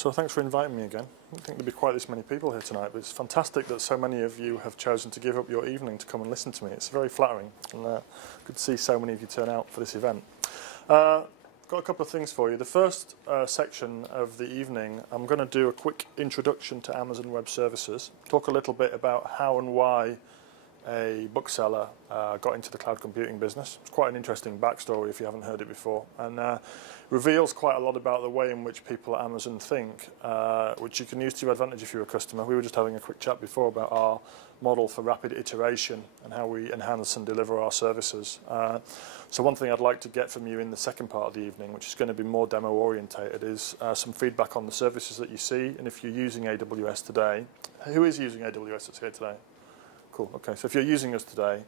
So thanks for inviting me again. I didn't think there'd be quite this many people here tonight, but it's fantastic that so many of you have chosen to give up your evening to come and listen to me. It's very flattering, and good to see so many of you turn out for this event. Got a couple of things for you. The first section of the evening, I'm going to do a quick introduction to Amazon Web Services, talk a little bit about how and why a bookseller got into the cloud computing business. It's quite an interesting backstory if you haven't heard it before, and reveals quite a lot about the way in which people at Amazon think, which you can use to your advantage if you're a customer. We were just having a quick chat before about our model for rapid iteration and how we enhance and deliver our services. So one thing I'd like to get from you in the second part of the evening, which is going to be more demo orientated, is some feedback on the services that you see, and if you're using AWS today. Who is using AWS that's here today? Cool. Okay, so if you're using us today,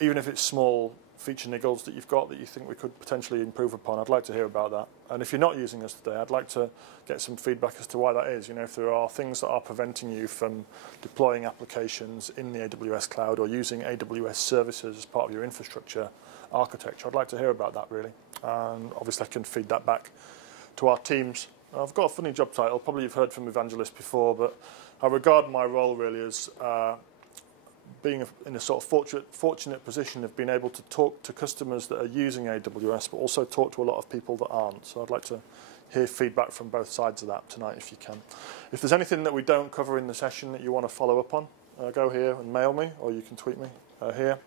even if it's small feature niggles that you've got that you think we could potentially improve upon, I'd like to hear about that. And if you're not using us today, I'd like to get some feedback as to why that is. You know, if there are things that are preventing you from deploying applications in the AWS cloud or using AWS services as part of your infrastructure architecture, I'd like to hear about that, really. And obviously I can feed that back to our teams. I've got a funny job title. Probably you've heard from Evangelist before, but I regard my role really as being in a sort of fortunate position of being able to talk to customers that are using AWS, but also talk to a lot of people that aren't. So I'd like to hear feedback from both sides of that tonight if you can. If there's anything that we don't cover in the session that you want to follow up on, go here and mail me, or you can tweet me here.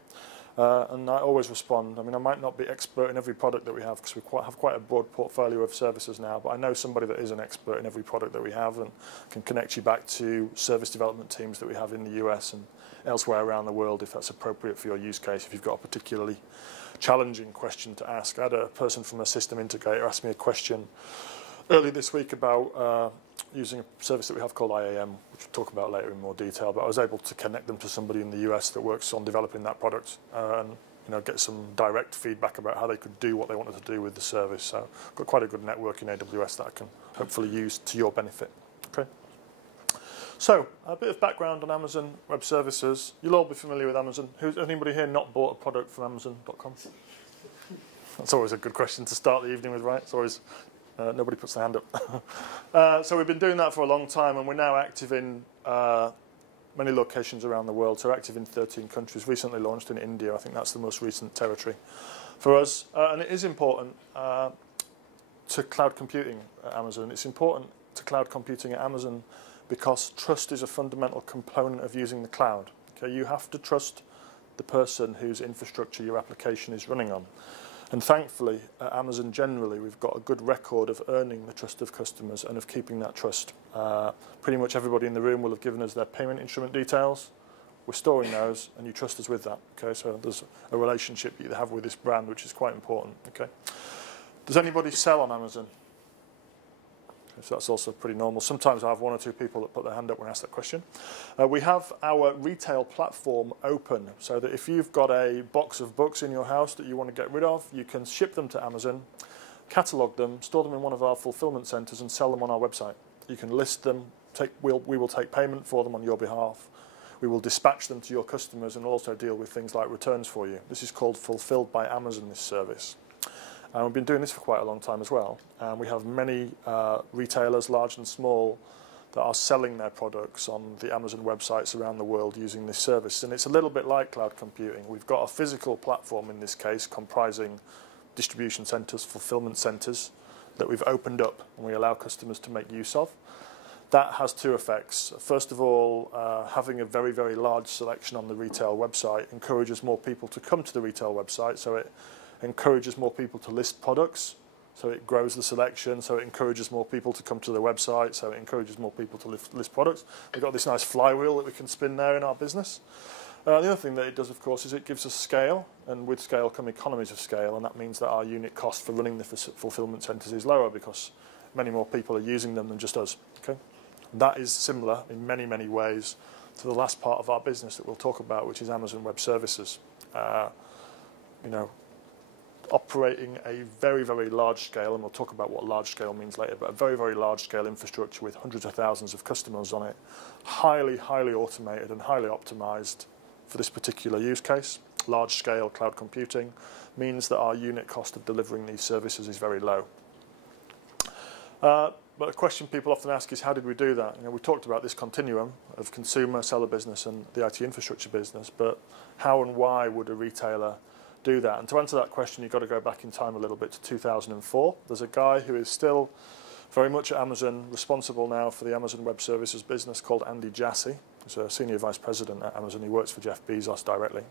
And I always respond. I mean, I might not be expert in every product that we have because we have quite a broad portfolio of services now, but I know somebody that is an expert in every product that we have and can connect you back to service development teams that we have in the US and elsewhere around the world if that's appropriate for your use case, if you've got a particularly challenging question to ask. I had a person from a system integrator ask me a question early this week about using a service that we have called IAM, which we'll talk about later in more detail, but I was able to connect them to somebody in the US that works on developing that product and get some direct feedback about how they could do what they wanted to do with the service. So I've got quite a good network in AWS that I can hopefully use to your benefit. Okay. So, a bit of background on Amazon Web Services. You'll all be familiar with Amazon. Has anybody here not bought a product from Amazon.com? That's always a good question to start the evening with, right? It's always, nobody puts their hand up. So we've been doing that for a long time, and we're now active in many locations around the world. So we're active in 13 countries, recently launched in India. I think that's the most recent territory for us. And it is important to cloud computing at Amazon. It's important to cloud computing at Amazon because trust is a fundamental component of using the cloud. Okay, you have to trust the person whose infrastructure your application is running on. And thankfully, at Amazon generally, we've got a good record of earning the trust of customers and of keeping that trust. Pretty much everybody in the room will have given us their payment instrument details. We're storing those, and you trust us with that. Okay, so there's a relationship that you have with this brand, which is quite important. Okay, does anybody sell on Amazon? So that's also pretty normal. Sometimes I have one or two people that put their hand up when I ask that question. We have our retail platform open so that if you've got a box of books in your house that you want to get rid of, you can ship them to Amazon, catalog them, store them in one of our fulfillment centers and sell them on our website. You can list them, we will take payment for them on your behalf. We will dispatch them to your customers and also deal with things like returns for you. This is called Fulfilled by Amazon, this service. And we've been doing this for quite a long time as well. And we have many retailers, large and small, that are selling their products on the Amazon websites around the world using this service. And it's a little bit like cloud computing. We've got a physical platform in this case comprising distribution centers, fulfillment centers that we've opened up and we allow customers to make use of. That has two effects. First of all, having a very, very large selection on the retail website encourages more people to come to the retail website, so it encourages more people to list products, so it grows the selection, so it encourages more people to come to the website, so it encourages more people to list products. We've got this nice flywheel that we can spin there in our business. The other thing that it does, of course, is it gives us scale, and with scale come economies of scale, and that means that our unit cost for running the fulfillment centres is lower because many more people are using them than just us. Okay? And that is similar in many, many ways to the last part of our business that we'll talk about, which is Amazon Web Services. Operating a very, very large scale, and we'll talk about what large scale means later, but a very, very large scale infrastructure with hundreds of thousands of customers on it, highly, highly automated and highly optimized for this particular use case. Large scale cloud computing means that our unit cost of delivering these services is very low. But a question people often ask is, how did we do that? You know, we talked about this continuum of consumer, seller business and the IT infrastructure business, but how and why would a retailer do that? And to answer that question, you've got to go back in time a little bit to 2004. There's a guy who is still very much at Amazon, responsible now for the Amazon Web Services business, called Andy Jassy. He's a senior vice president at Amazon. He works for Jeff Bezos directly.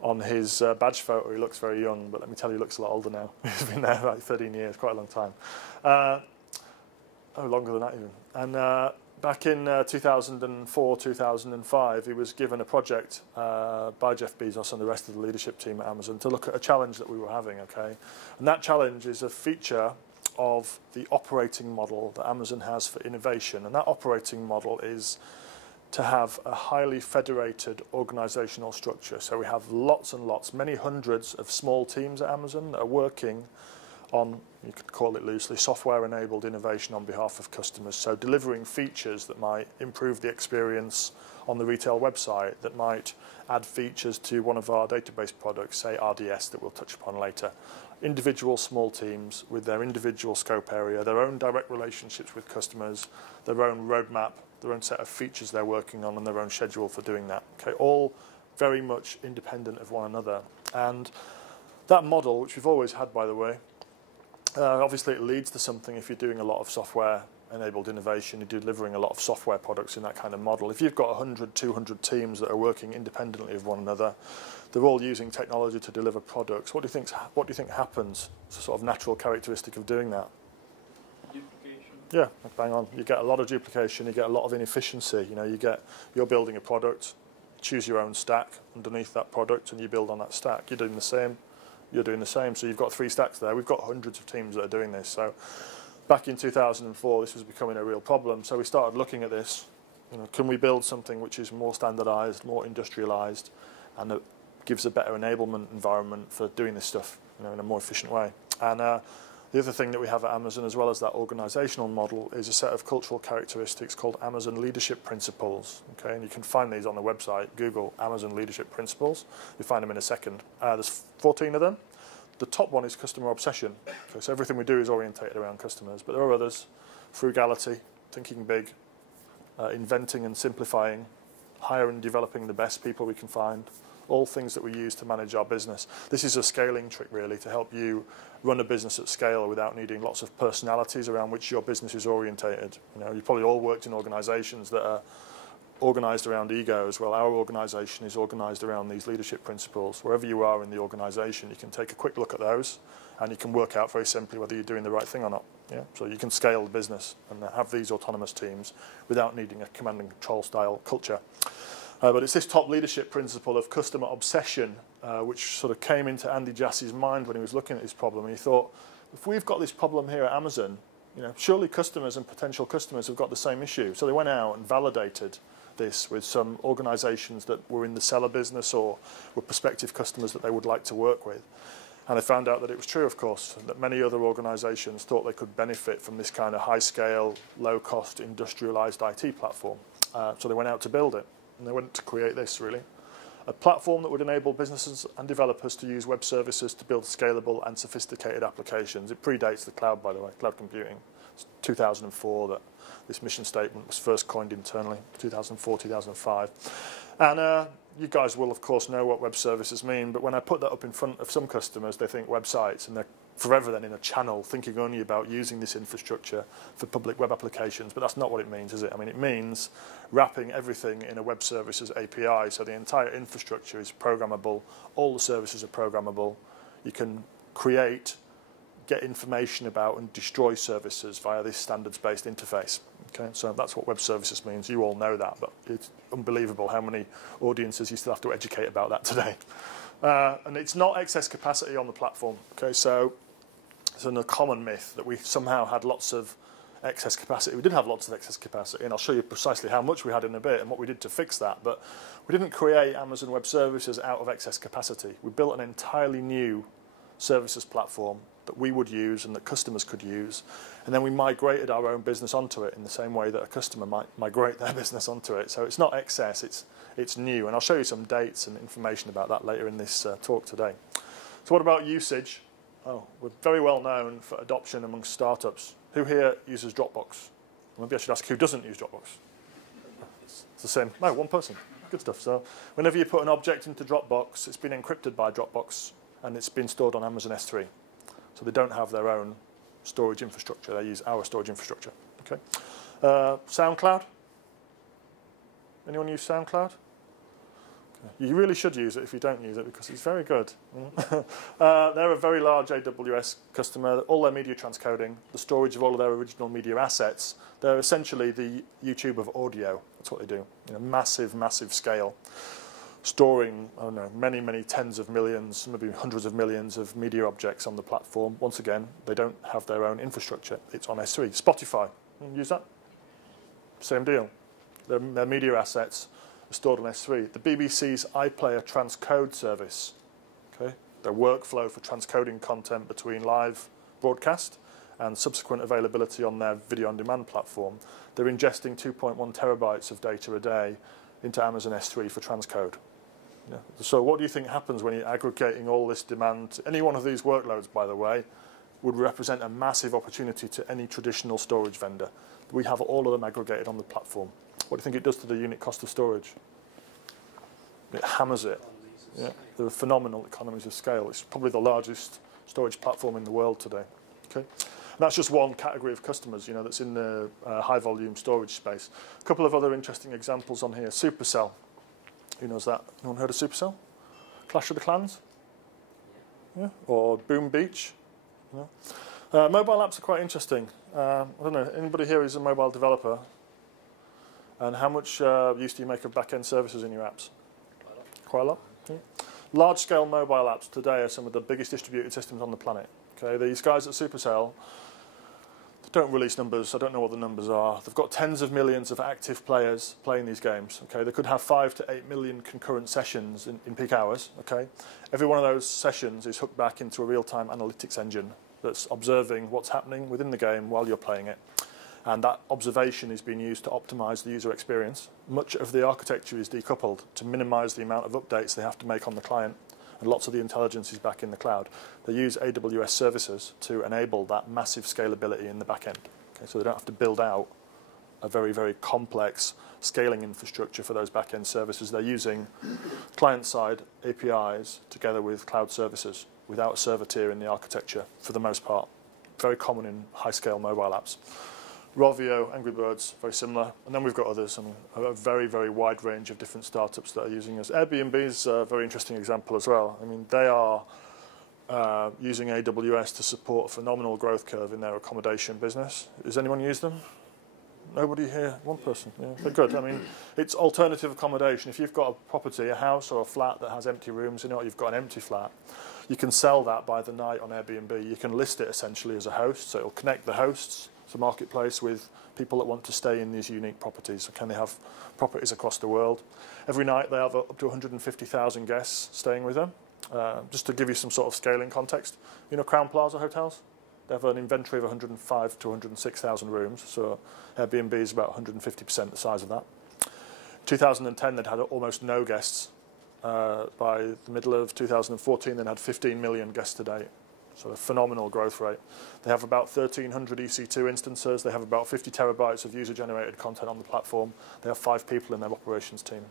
On his badge photo, he looks very young, but let me tell you, he looks a lot older now. He's been there like 13 years, quite a long time. Longer than that even. And back in 2004, 2005, he was given a project by Jeff Bezos and the rest of the leadership team at Amazon to look at a challenge that we were having, okay? And that challenge is a feature of the operating model that Amazon has for innovation. And that operating model is to have a highly federated organizational structure. So we have lots and lots, many hundreds of small teams at Amazon that are working on, you could call it loosely, software-enabled innovation on behalf of customers. So delivering features that might improve the experience on the retail website, that might add features to one of our database products, say RDS, that we'll touch upon later. Individual small teams with their individual scope area, their own direct relationships with customers, their own roadmap, their own set of features they're working on, and their own schedule for doing that. Okay, all very much independent of one another. And that model, which we've always had, by the way, obviously it leads to something if you're doing a lot of software-enabled innovation, you're delivering a lot of software products in that kind of model. If you've got 100, 200 teams that are working independently of one another, they're all using technology to deliver products. What do you think happens? It's a sort of natural characteristic of doing that. Duplication. Yeah, bang on. You get a lot of duplication. You get a lot of inefficiency. You know, you're building a product, choose your own stack underneath that product, and you build on that stack. You're doing the same. You're doing the same. So you've got 3 stacks there. We've got hundreds of teams that are doing this. So back in 2004, this was becoming a real problem. So we started looking at this. You know, can we build something which is more standardized, more industrialized, and that gives a better enablement environment for doing this stuff, you know, in a more efficient way? And the other thing that we have at Amazon, as well as that organizational model, is a set of cultural characteristics called Amazon Leadership Principles. Okay, and you can find these on the website. Google Amazon Leadership Principles. You'll find them in a second. There's 14 of them. The top one is customer obsession. Okay, so everything we do is orientated around customers, but there are others. Frugality, thinking big, inventing and simplifying, hiring and developing the best people we can find, all things that we use to manage our business. This is a scaling trick, really, to help you run a business at scale without needing lots of personalities around which your business is orientated. You know, you probably all worked in organizations that are organized around egos. Well, our organization is organized around these leadership principles. Wherever you are in the organization, you can take a quick look at those, and you can work out very simply whether you're doing the right thing or not. Yeah? So you can scale the business and have these autonomous teams without needing a command and control style culture. But it's this top leadership principle of customer obsession, which sort of came into Andy Jassy's mind when he was looking at this problem. And he thought, if we've got this problem here at Amazon, you know, surely customers and potential customers have got the same issue. So they went out and validated this with some organizations that were in the seller business or were prospective customers that they would like to work with. And they found out that it was true, of course, that many other organizations thought they could benefit from this kind of high-scale, low-cost, industrialized IT platform. So they went out to build it. And they went to create this, really. A platform that would enable businesses and developers to use web services to build scalable and sophisticated applications. It predates the cloud, by the way, cloud computing. It's 2004 that this mission statement was first coined internally, 2004, 2005. And you guys will, of course, know what web services mean, but when I put that up in front of some customers, they think websites, and they're forever then in a channel thinking only about using this infrastructure for public web applications. But that's not what it means, is it? I mean, it means wrapping everything in a web services API, so the entire infrastructure is programmable, all the services are programmable. You can create, get information about, and destroy services via this standards-based interface. Okay, so that's what web services means. You all know that, but it's unbelievable how many audiences you still have to educate about that today. And it's not excess capacity on the platform. Okay, so it's a common myth that we somehow had lots of excess capacity. We did have lots of excess capacity, and I'll show you precisely how much we had in a bit and what we did to fix that. But we didn't create Amazon Web Services out of excess capacity. We built an entirely new services platform that we would use and that customers could use, and then we migrated our own business onto it in the same way that a customer might migrate their business onto it. So it's not excess, it's new, and I'll show you some dates and information about that later in this talk today. So what about usage? Oh, we're very well known for adoption among startups. Who here uses Dropbox? Maybe I should ask who doesn't use Dropbox. It's the same. No, one person. Good stuff. So whenever you put an object into Dropbox, it's been encrypted by Dropbox, and it's been stored on Amazon S3. So they don't have their own storage infrastructure. They use our storage infrastructure. Okay. SoundCloud? Anyone use SoundCloud? Okay. You really should use it if you don't use it, because it's very good. They're a very large AWS customer. All their media transcoding, the storage of all of their original media assets. They're essentially the YouTube of audio. That's what they do. Massive, massive scale. Storing, I don't know, many, many tens of millions, maybe hundreds of millions of media objects on the platform. Once again, they don't have their own infrastructure. It's on S3. Spotify, use that? Same deal. Their media assets are stored on S3. The BBC's iPlayer transcode service, okay, their workflow for transcoding content between live broadcast and subsequent availability on their video-on-demand platform, they're ingesting 2.1 terabytes of data a day into Amazon S3 for transcode. Yeah. So what do you think happens when you're aggregating all this demand? Any one of these workloads, by the way, would represent a massive opportunity to any traditional storage vendor. We have all of them aggregated on the platform. What do you think it does to the unit cost of storage? It hammers it. Yeah. There are phenomenal economies of scale. It's probably the largest storage platform in the world today. Okay. And that's just one category of customers, that's in the high-volume storage space. A couple of other interesting examples on here. Supercell. Who knows that? Anyone heard of Supercell? Clash of the Clans? Yeah. Or Boom Beach? Yeah. Mobile apps are quite interesting. I don't know, anybody here is a mobile developer? And how much use do you make of back-end services in your apps? Quite a lot. Yeah. Large-scale mobile apps today are some of the biggest distributed systems on the planet. Okay, these guys at Supercell, they don't release numbers. I don't know what the numbers are. They've got tens of millions of active players playing these games. Okay, they could have 5 to 8 million concurrent sessions in peak hours. Okay, every one of those sessions is hooked back into a real-time analytics engine that's observing what's happening within the game while you're playing it. And that observation is being used to optimize the user experience. Much of the architecture is decoupled to minimize the amount of updates they have to make on the client. And lots of the intelligence is back in the cloud. They use AWS services to enable that massive scalability in the back end. Okay, so they don't have to build out a very, very complex scaling infrastructure for those back end services. They're using client-side APIs together with cloud services without a server tier in the architecture for the most part. Very common in high-scale mobile apps. Rovio, Angry Birds, very similar. And then we've got others, a very, very wide range of different startups that are using us. Airbnb is a very interesting example as well. I mean, they are using AWS to support a phenomenal growth curve in their accommodation business. Does anyone use them? Nobody here? One person? Yeah, they're good. I mean, it's alternative accommodation. If you've got a property, a house or a flat that has empty rooms in it, or you've got an empty flat, you can sell that by the night on Airbnb. You can list it essentially as a host, so it'll connect the hosts, the marketplace, with people that want to stay in these unique properties. So can they have properties across the world? Every night they have up to 150,000 guests staying with them. Just to give you some sort of scaling context, Crown Plaza hotels? They have an inventory of 105 to 106,000 rooms, so Airbnb is about 150% the size of that. 2010, they'd had almost no guests. By the middle of 2014, they had 15 million guests a day. So a phenomenal growth rate. They have about 1,300 EC2 instances. They have about 50 terabytes of user-generated content on the platform. They have 5 people in their operations team.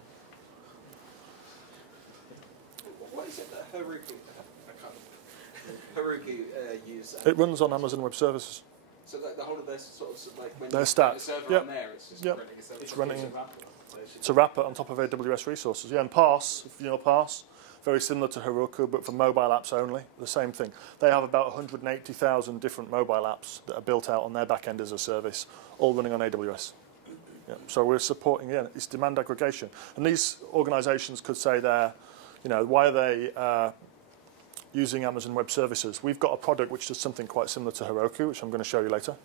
What is it that Heroku use? It runs on Amazon Web Services. So the whole of their sort of like when their you stack. put the server Yep. on there, it's just Yep. running a server. It's running. So It's a wrapper on top of AWS resources. Yeah, and Parse, if you know Parse, very similar to Heroku, but for mobile apps only, the same thing. They have about 180,000 different mobile apps that are built out on their back end as a service, all running on AWS. Yeah. So we're supporting, it's demand aggregation. And these organizations could say why are they using Amazon Web Services? We've got a product which does something quite similar to Heroku, which I'm going to show you later.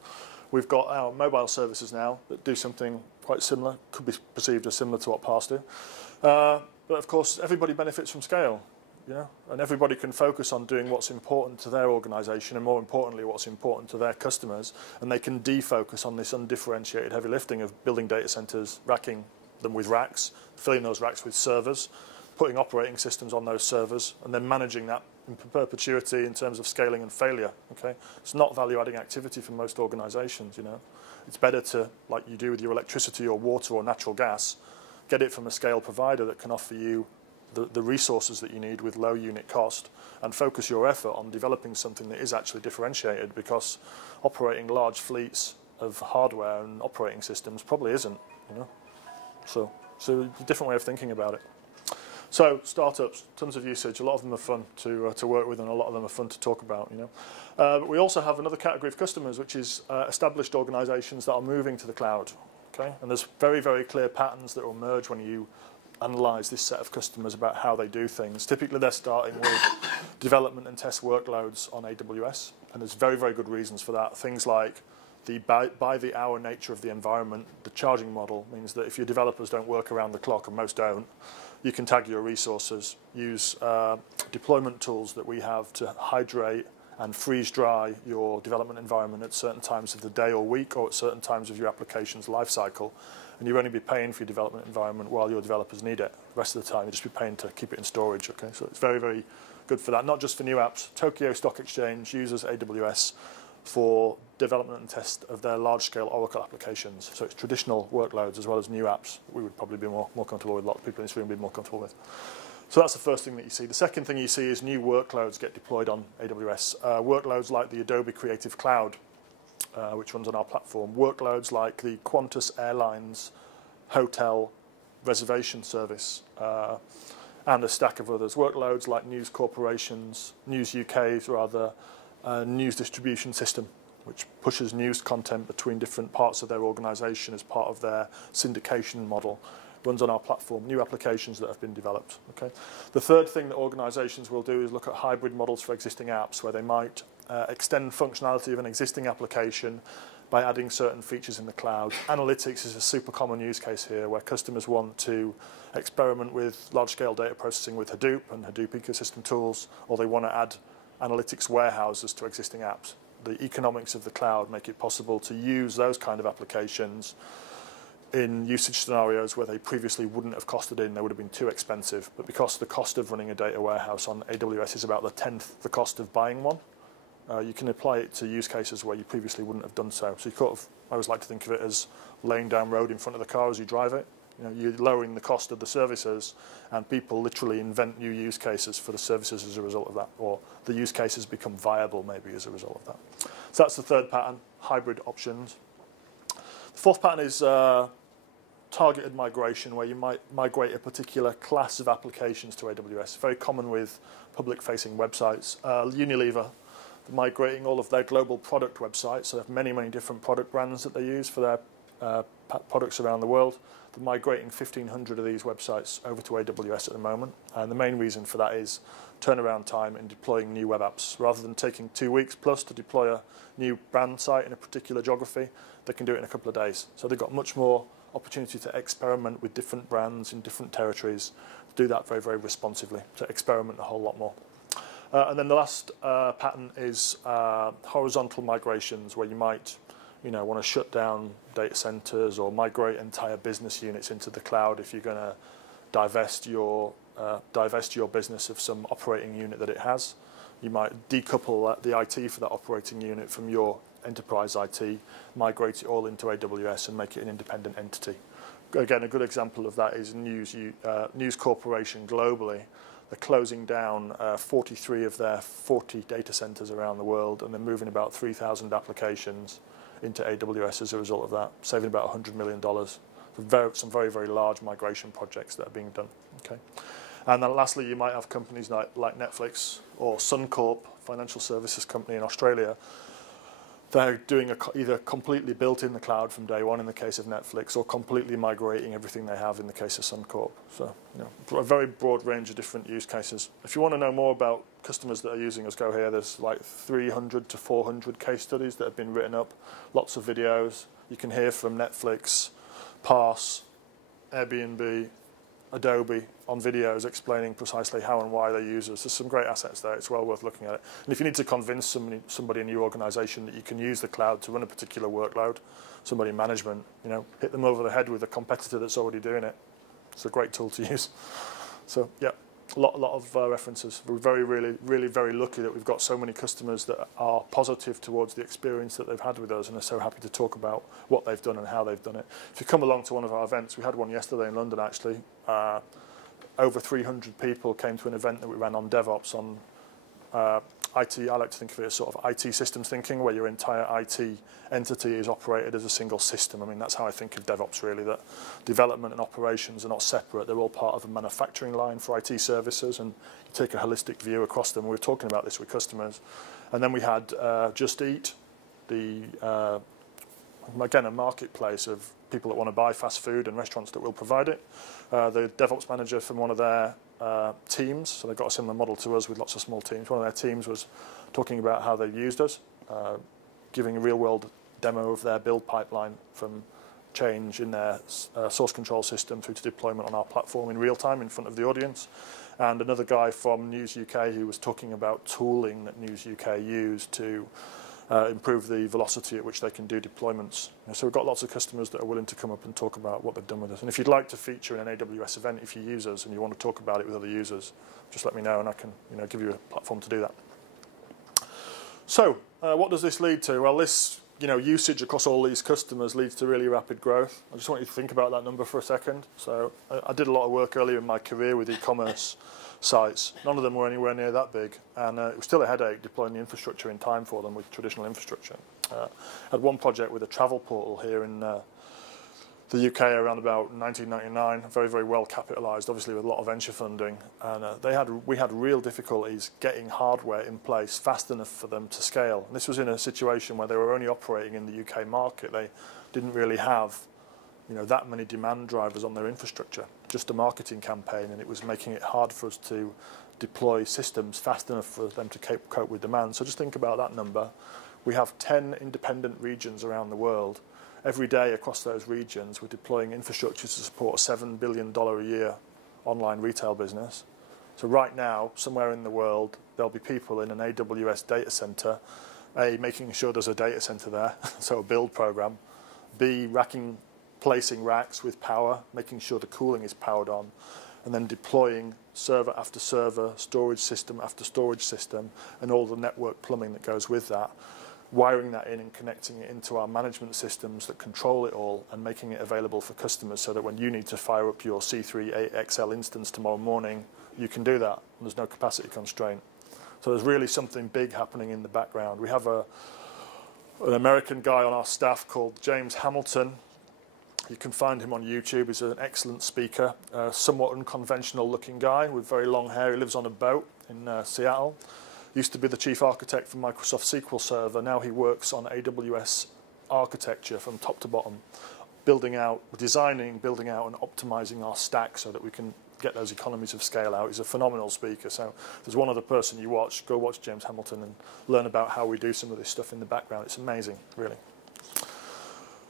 We've got our mobile services now that do something quite similar, could be perceived as similar to what Parse do. But of course, everybody benefits from scale, and everybody can focus on doing what's important to their organization and, more importantly, what's important to their customers, and they can defocus on this undifferentiated heavy lifting of building data centers, racking them with racks, filling those racks with servers, putting operating systems on those servers, and then managing that in perpetuity in terms of scaling and failure. Okay, it's not value-adding activity for most organisations. You know, it's better to, like you do with your electricity or water or natural gas, get it from a scale provider that can offer you the resources that you need with low unit cost, and focus your effort on developing something that is actually differentiated, because operating large fleets of hardware and operating systems probably isn't. You know, so a different way of thinking about it. So startups, tons of usage. A lot of them are fun to work with, and a lot of them are fun to talk about. You know, but we also have another category of customers, which is established organisations that are moving to the cloud. Okay, and there's very, very clear patterns that will emerge when you analyse this set of customers about how they do things. Typically, they're starting with development and test workloads on AWS, and there's very, very good reasons for that. Things like the by the hour nature of the environment. The charging model means that if your developers don't work around the clock, and most don't, you can tag your resources, use deployment tools that we have to hydrate and freeze dry your development environment at certain times of the day or week, or at certain times of your application's life cycle. And you only be paying for your development environment while your developers need it. The rest of the time, you just be paying to keep it in storage. Okay, so it's very, very good for that. Not just for new apps. Tokyo Stock Exchange uses AWS for development and test of their large-scale Oracle applications. So it's traditional workloads as well as new apps. We would probably be more comfortable with. A lot of people in this room would be more comfortable with. So that's the first thing that you see. The second thing you see is new workloads get deployed on AWS. Workloads like the Adobe Creative Cloud, which runs on our platform. Workloads like the Qantas Airlines hotel reservation service, and a stack of others. Workloads like News Corporation's, News UK's rather, news distribution system, which pushes news content between different parts of their organisation as part of their syndication model. Runs on our platform, new applications that have been developed. Okay. The third thing that organisations will do is look at hybrid models for existing apps, where they might extend functionality of an existing application by adding certain features in the cloud. Analytics is a super common use case here, where customers want to experiment with large-scale data processing with Hadoop and Hadoop ecosystem tools, or they want to add analytics warehouses to existing apps. The economics of the cloud make it possible to use those kind of applications in usage scenarios where they previously wouldn't have costed in. They would have been too expensive. But because the cost of running a data warehouse on AWS is about the 10th the cost of buying one, you can apply it to use cases where you previously wouldn't have done so. So I always like to think of it as laying down road in front of the car as you drive it. You know, you're lowering the cost of the services, and people literally invent new use cases for the services as a result of that, or the use cases become viable maybe as a result of that. So that's the third pattern, hybrid options. The fourth pattern is targeted migration, where you might migrate a particular class of applications to AWS. Very common with public-facing websites. Unilever, migrating all of their global product websites. So they have many, many different product brands that they use for their products around the world. They're migrating 1,500 of these websites over to AWS at the moment. And the main reason for that is turnaround time in deploying new web apps. Rather than taking 2 weeks plus to deploy a new brand site in a particular geography, they can do it in a couple of days. So they've got much more opportunity to experiment with different brands in different territories, do that very, very responsively, to experiment a whole lot more. And then the last pattern is horizontal migrations, where you might want to shut down data centers or migrate entire business units into the cloud if you're going to divest your business of some operating unit that it has. You might decouple the IT for that operating unit from your enterprise IT, migrate it all into AWS and make it an independent entity. Again, a good example of that is News Corporation globally. They're closing down 43 of their 40 data centers around the world, and they're moving about 3,000 applications into AWS as a result of that, saving about $100 million. Some very, very large migration projects that are being done. Okay. And then lastly, you might have companies like Netflix or Suncorp, financial services company in Australia. They're doing either completely built in the cloud from day one in the case of Netflix, or completely migrating everything they have in the case of Suncorp. So, a very broad range of different use cases. If you want to know more about customers that are using us, go here. There's like 300 to 400 case studies that have been written up, lots of videos. You can hear from Netflix, Parse, Airbnb, Adobe on videos explaining precisely how and why they use us. There's some great assets there. It's well worth looking at it. And if you need to convince somebody in your organisation that you can use the cloud to run a particular workload, somebody in management, hit them over the head with a competitor that's already doing it. It's a great tool to use. So, yeah. A lot of references. We're really very lucky that we've got so many customers that are positive towards the experience that they've had with us and are so happy to talk about what they've done and how they've done it. If you come along to one of our events, we had one yesterday in London actually, over 300 people came to an event that we ran on DevOps, on IT. I like to think of it as sort of IT systems thinking, where your entire IT entity is operated as a single system. I mean, that's how I think of DevOps really, that development and operations are not separate. They're all part of a manufacturing line for IT services, and you take a holistic view across them. We were talking about this with customers. And then we had Just Eat, again, a marketplace of people that want to buy fast food and restaurants that will provide it. The DevOps manager from one of their teams, so they've got a similar model to us with lots of small teams. One of their teams was talking about how they've used us, giving a real-world demo of their build pipeline from change in their source control system through to deployment on our platform in real time in front of the audience. And another guy from News UK who was talking about tooling that News UK used to improve the velocity at which they can do deployments. So we've got lots of customers that are willing to come up and talk about what they've done with us. And if you'd like to feature in an AWS event, if you use us and you want to talk about it with other users, just let me know and I can give you a platform to do that. So what does this lead to? Well, this usage across all these customers leads to really rapid growth. I just want you to think about that number for a second. So I did a lot of work earlier in my career with e-commerce sites. None of them were anywhere near that big, and it was still a headache deploying the infrastructure in time for them with traditional infrastructure. I had one project with a travel portal here in the UK around about 1999, very well capitalised, obviously with a lot of venture funding, and we had real difficulties getting hardware in place fast enough for them to scale. And this was in a situation where they were only operating in the UK market. They didn't really have that many demand drivers on their infrastructure, just a marketing campaign, and it was making it hard for us to deploy systems fast enough for them to cope with demand. So just think about that number. We have 10 independent regions around the world. Every day across those regions, we're deploying infrastructure to support a $7 billion a year online retail business. So right now, somewhere in the world, there'll be people in an AWS data center, A, making sure there's a data center there, so a build program, B, placing racks with power, making sure the cooling is powered on, and then deploying server after server, storage system after storage system, and all the network plumbing that goes with that, wiring that in and connecting it into our management systems that control it all and making it available for customers so that when you need to fire up your C3 instance tomorrow morning, you can do that, and there's no capacity constraint. So there's really something big happening in the background. We have an American guy on our staff called James Hamilton. You can find him on YouTube. He's an excellent speaker, somewhat unconventional looking guy with very long hair. He lives on a boat in Seattle. Used to be the chief architect for Microsoft SQL Server. Now he works on AWS architecture from top to bottom, designing, building out and optimizing our stack so that we can get those economies of scale out. He's a phenomenal speaker. So if there's one other person you watch, go watch James Hamilton and learn about how we do some of this stuff in the background. It's amazing, really.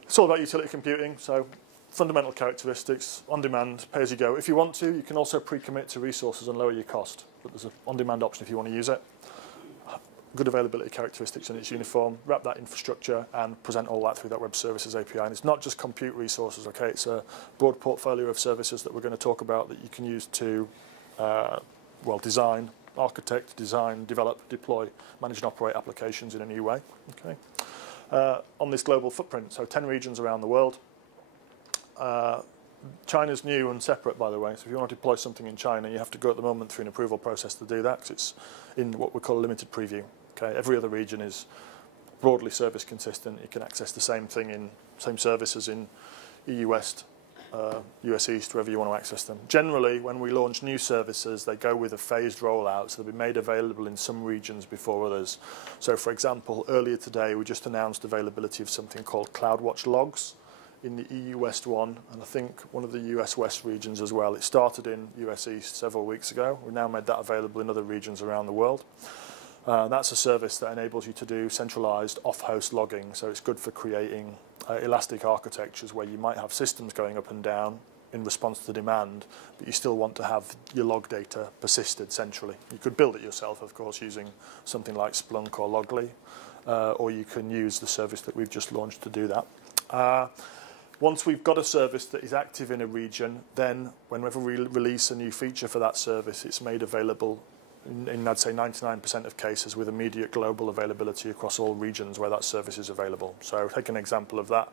It's all about utility computing, so fundamental characteristics, on-demand, pay-as-you-go. If you want to, you can also pre-commit to resources and lower your cost, but there's an on-demand option if you want to use it. Good availability characteristics in its uniform, wrap that infrastructure and present all that through that web services API. And it's not just compute resources, okay? It's a broad portfolio of services that we're going to talk about that you can use to, design, architect, develop, deploy, manage and operate applications in a new way, okay? On this global footprint, so 10 regions around the world. China's new and separate, by the way, so if you want to deploy something in China, you have to go at the moment through an approval process to do that, because it's in what we call a limited preview. Okay? Every other region is broadly service consistent. You can access the same services in EU West, US East, wherever you want to access them. Generally, when we launch new services, they go with a phased rollout, so they'll be made available in some regions before others. So, for example, earlier today, we just announced availability of something called CloudWatch Logs in the EU West one, and I think one of the US West regions as well. It started in US East several weeks ago. We've now made that available in other regions around the world. That's a service that enables you to do centralized off-host logging, so it's good for creating elastic architectures where you might have systems going up and down in response to demand, but you still want to have your log data persisted centrally. You could build it yourself, of course, using something like Splunk or Loggly, or you can use the service that we've just launched to do that. Once we've got a service that is active in a region, then whenever we release a new feature for that service, it's made available in I'd say 99% of cases with immediate global availability across all regions where that service is available. So take an example of that.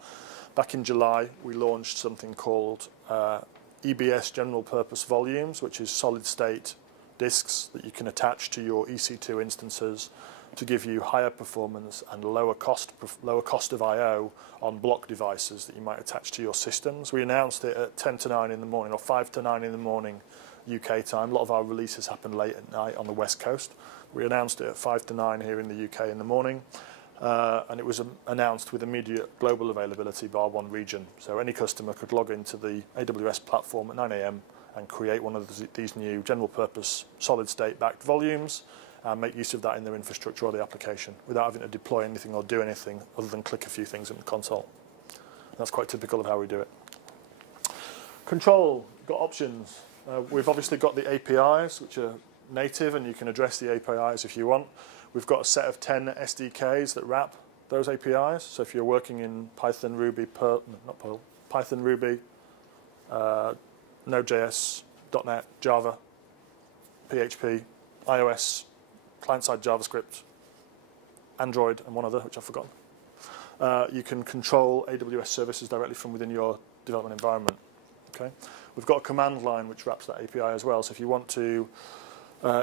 Back in July, we launched something called EBS General Purpose Volumes, which is solid state disks that you can attach to your EC2 instances to give you higher performance and lower cost of I/O on block devices that you might attach to your systems. We announced it at 10 to 9 in the morning, or 5 to 9 in the morning UK time. A lot of our releases happen late at night on the West Coast. We announced it at 5 to 9 here in the UK in the morning, and it was announced with immediate global availability bar one region. So any customer could log into the AWS platform at 9 AM and create one of these new general purpose solid state backed volumes and make use of that in their infrastructure or the application without having to deploy anything or do anything other than click a few things in the console. That's quite typical of how we do it. Control, got options. We've obviously got the APIs, which are native, and you can address the APIs if you want. We've got a set of 10 SDKs that wrap those APIs. So if you're working in Python, Ruby, Python, Ruby, Node.js, .NET, Java, PHP, iOS, client-side JavaScript, Android, and one other, which I've forgotten. You can control AWS services directly from within your development environment. Okay, we've got a command line which wraps that API as well. So if you want to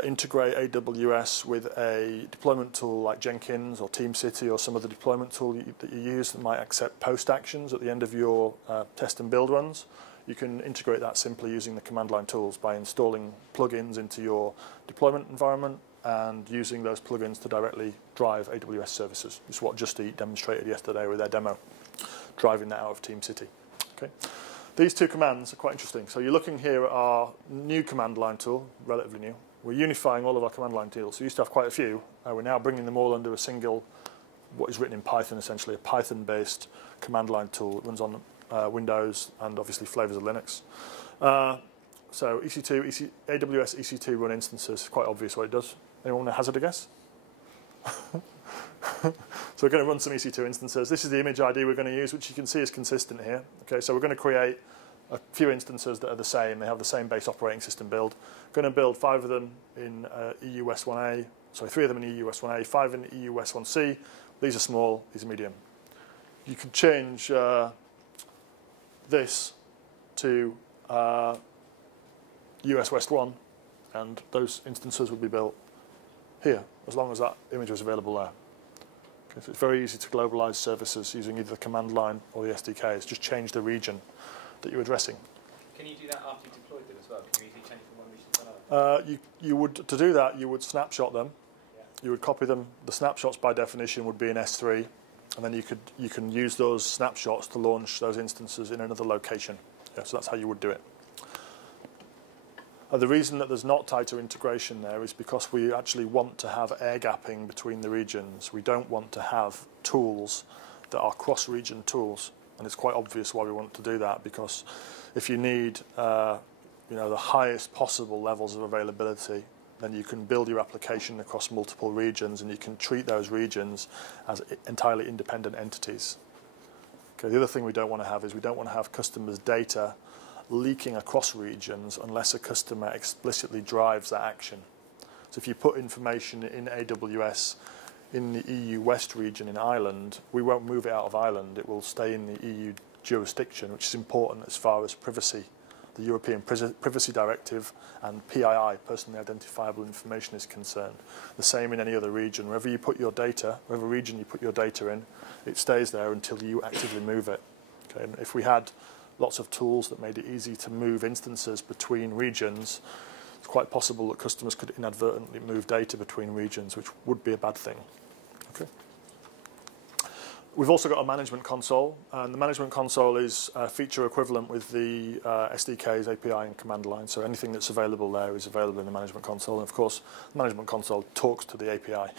integrate AWS with a deployment tool like Jenkins or TeamCity or some other deployment tool that you use that might accept post actions at the end of your test and build runs, you can integrate that simply using the command line tools by installing plugins into your deployment environment and using those plugins to directly drive AWS services. It's what Just Eat demonstrated yesterday with their demo, driving that out of TeamCity. Okay. These two commands are quite interesting. So you're looking here at our new command line tool, relatively new. We're unifying all of our command line tools. We used to have quite a few. We're now bringing them all under a single, what is written in Python, essentially, a Python-based command line tool. It runs on Windows and obviously flavors of Linux. So EC2, AWS EC2 run instances, quite obvious what it does. Anyone want to hazard a guess? So we're going to run some EC2 instances. This is the image ID we're going to use, which you can see is consistent here. Okay, so we're going to create a few instances that are the same. They have the same base operating system build. Going to build 5 of them in EUS1A. Sorry, 3 of them in EUS1A, 5 in EUS1C. These are small. These are medium. You could change this to US West 1, and those instances would be built here, as long as that image was available there. Okay, so it's very easy to globalize services using either the command line or the SDKs. Just change the region that you're addressing. Can you do that after you've deployed them as well? Can you easily change from one region to another? You would, to do that, you would snapshot them. Yeah. You would copy them. The snapshots, by definition, would be in S3, and then you can use those snapshots to launch those instances in another location. Yeah, so that's how you would do it. The reason that there's not tighter integration there is because we actually want to have air gapping between the regions. We don't want to have tools that are cross-region tools, and it's quite obvious why we want to do that, because if you need the highest possible levels of availability, then you can build your application across multiple regions, and you can treat those regions as entirely independent entities. Okay, the other thing we don't want to have is we don't want to have customers' data leaking across regions unless a customer explicitly drives that action. So if you put information in AWS in the EU West region in Ireland, we won't move it out of Ireland. It will stay in the EU jurisdiction, which is important as far as privacy, the European Privacy Directive, and PII, personally identifiable information, is concerned. The same in any other region. Wherever you put your data, wherever region you put your data in, it stays there until you actively move it. Okay? And if we had lots of tools that made it easy to move instances between regions, it's quite possible that customers could inadvertently move data between regions, which would be a bad thing. Okay. We've also got a management console, and the management console is feature equivalent with the SDK's API and command line. So anything that's available there is available in the management console. And of course, the management console talks to the API.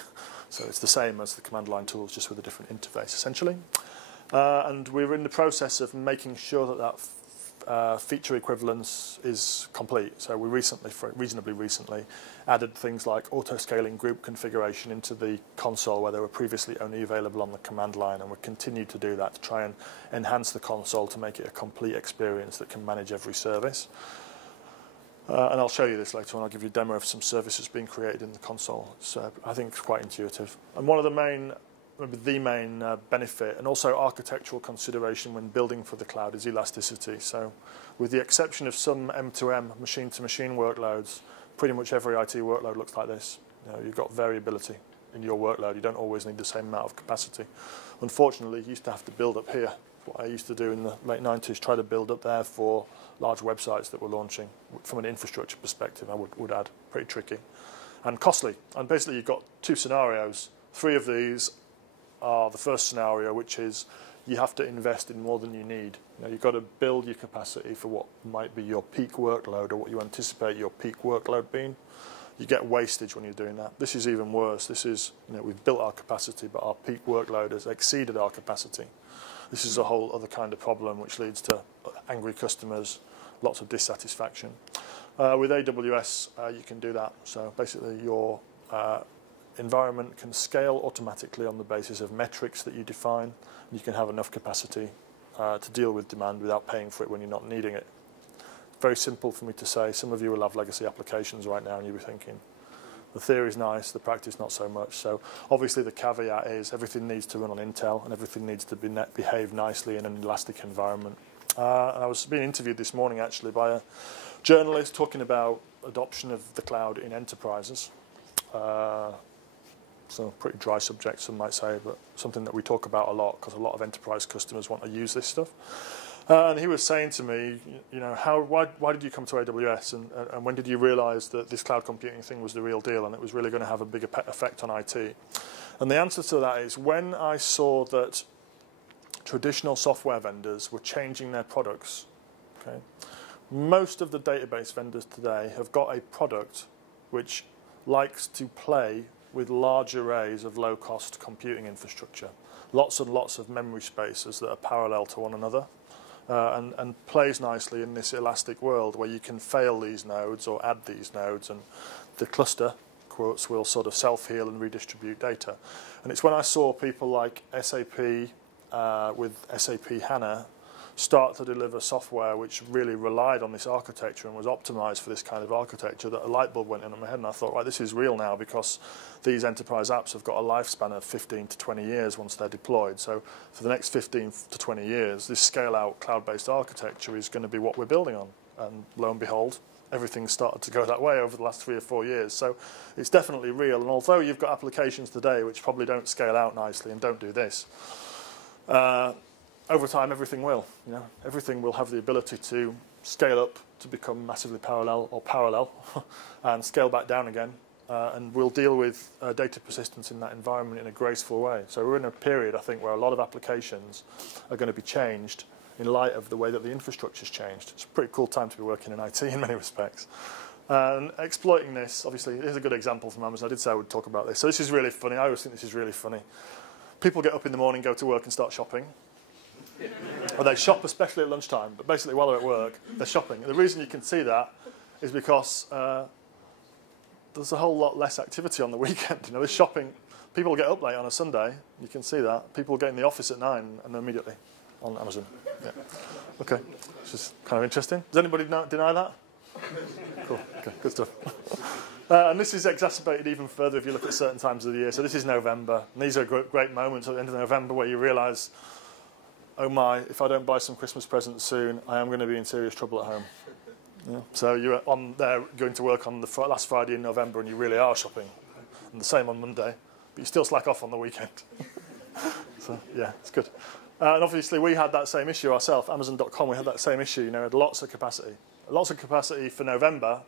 So it's the same as the command line tools, just with a different interface, essentially. And we're in the process of making sure that feature equivalence is complete. So we reasonably recently, added things like auto-scaling group configuration into the console where they were previously only available on the command line, and we continue to do that to try and enhance the console to make it a complete experience that can manage every service. And I'll show you this later on. I'll give you a demo of some services being created in the console. So I think it's quite intuitive. And one of the main benefit, and also architectural consideration when building for the cloud, is elasticity. So with the exception of some M2M, machine-to-machine workloads, pretty much every IT workload looks like this. You've got variability in your workload. You don't always need the same amount of capacity. Unfortunately, you used to have to build up here. What I used to do in the late 90s, try to build up there for large websites that were launching. From an infrastructure perspective, I would add, pretty tricky and costly. And basically, you've got two scenarios. 3 of these are the first scenario, which is you have to invest in more than you need. You've got to build your capacity for what might be your peak workload or what you anticipate your peak workload being. You get wastage when you're doing that. This is even worse. This is, we've built our capacity, but our peak workload has exceeded our capacity. This is a whole other kind of problem, which leads to angry customers, lots of dissatisfaction. With AWS, you can do that. So basically, your environment can scale automatically on the basis of metrics that you define. You can have enough capacity to deal with demand without paying for it when you're not needing it. Very simple for me to say. Some of you will have legacy applications right now, and you'll be thinking, the theory is nice, the practice not so much. So obviously the caveat is everything needs to run on Intel, and everything needs to behave nicely in an elastic environment. And I was being interviewed this morning, actually, by a journalist talking about adoption of the cloud in enterprises. So pretty dry subject, some might say, but something that we talk about a lot because a lot of enterprise customers want to use this stuff. And he was saying to me, why did you come to AWS, and when did you realise that this cloud computing thing was the real deal and it was really going to have a big effect on IT? And the answer to that is when I saw that traditional software vendors were changing their products. Okay? Most of the database vendors today have got a product which likes to play with large arrays of low-cost computing infrastructure. Lots and lots of memory spaces that are parallel to one another. And plays nicely in this elastic world where you can fail these nodes or add these nodes, and the cluster, quotes, will sort of self-heal and redistribute data. And it's when I saw people like SAP with SAP HANA start to deliver software which really relied on this architecture and was optimized for this kind of architecture that a light bulb went in my head, and I thought, right, this is real now, because these enterprise apps have got a lifespan of 15 to 20 years once they're deployed. So for the next 15 to 20 years, this scale-out cloud-based architecture is going to be what we're building on. And lo and behold, everything's started to go that way over the last 3 or 4 years. So it's definitely real. And although you've got applications today which probably don't scale out nicely and don't do this, over time, everything will. Everything will have the ability to scale up to become massively parallel, and scale back down again. And we'll deal with data persistence in that environment in a graceful way. So we're in a period, I think, where a lot of applications are going to be changed in light of the way that the infrastructure's changed. It's a pretty cool time to be working in IT in many respects. And exploiting this, obviously, here's a good example from Amazon. I did say I would talk about this. So this is really funny. I always think this is really funny. People get up in the morning, go to work and start shopping. Or they shop especially at lunchtime, but basically while they're at work, they're shopping. And the reason you can see that is because there's a whole lot less activity on the weekend. There's shopping. People get up late on a Sunday. You can see that. People get in the office at 9 and they're immediately on Amazon. Yeah. Okay, it's just kind of interesting. Does anybody deny that? Cool. Okay, good stuff. And this is exacerbated even further if you look at certain times of the year. So this is November. And these are great moments at the end of November where you realise, oh my, if I don't buy some Christmas presents soon, I am going to be in serious trouble at home. Yeah. So you're on there going to work on the last Friday in November and you really are shopping. And the same on Monday, but you still slack off on the weekend. So yeah, it's good. And obviously we had that same issue ourselves. Amazon.com, we had that same issue. Had lots of capacity. Lots of capacity for November.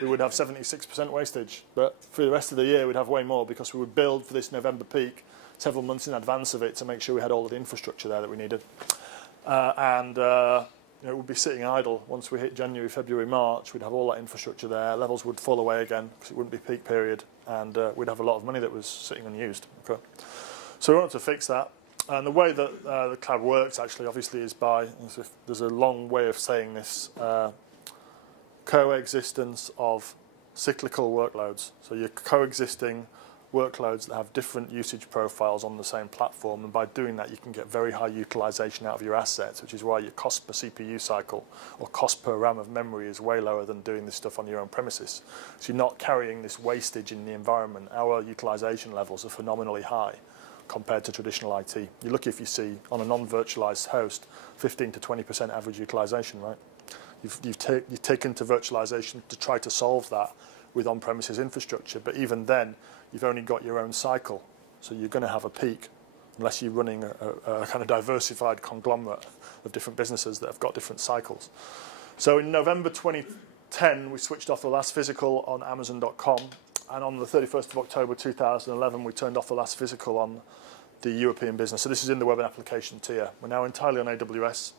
We would have 76% wastage. But for the rest of the year, we'd have way more because we would build for this November peak several months in advance of it to make sure we had all of the infrastructure there that we needed. It would be sitting idle. Once we hit January, February, March, we'd have all that infrastructure there. Levels would fall away again because it wouldn't be peak period, and we'd have a lot of money that was sitting unused. Okay. So we wanted to fix that. And the way that the cloud works, actually, obviously, is by, there's a long way of saying this, coexistence of cyclical workloads. So you're coexisting workloads that have different usage profiles on the same platform, and by doing that you can get very high utilization out of your assets, which is why your cost per CPU cycle or cost per RAM of memory is way lower than doing this stuff on your own premises. So you're not carrying this wastage in the environment. Our utilization levels are phenomenally high compared to traditional IT. You're lucky if you see on a non-virtualized host 15 to 20% average utilization, right? You've taken to virtualization to try to solve that with on-premises infrastructure, but even then you've only got your own cycle, so you're going to have a peak unless you're running a kind of diversified conglomerate of different businesses that have got different cycles. So in November 2010 we switched off the last physical on Amazon.com, and on the 31st of October 2011 we turned off the last physical on the European business. So this is in the web and application tier. We're now entirely on AWS,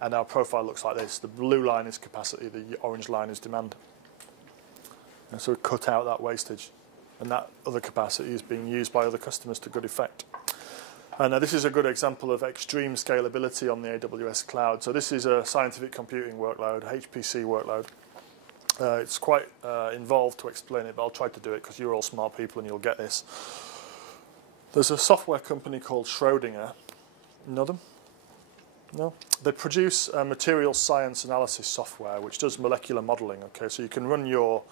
and our profile looks like this. The blue line is capacity, the orange line is demand. And so we cut out that wastage, and that other capacity is being used by other customers to good effect. And this is a good example of extreme scalability on the AWS cloud. So this is a scientific computing workload, HPC workload. It's quite involved to explain it, but I'll try to do it because you're all smart people and you'll get this. There's a software company called Schrödinger. You know them? No? They produce material science analysis software which does molecular modeling. Okay, so you can run your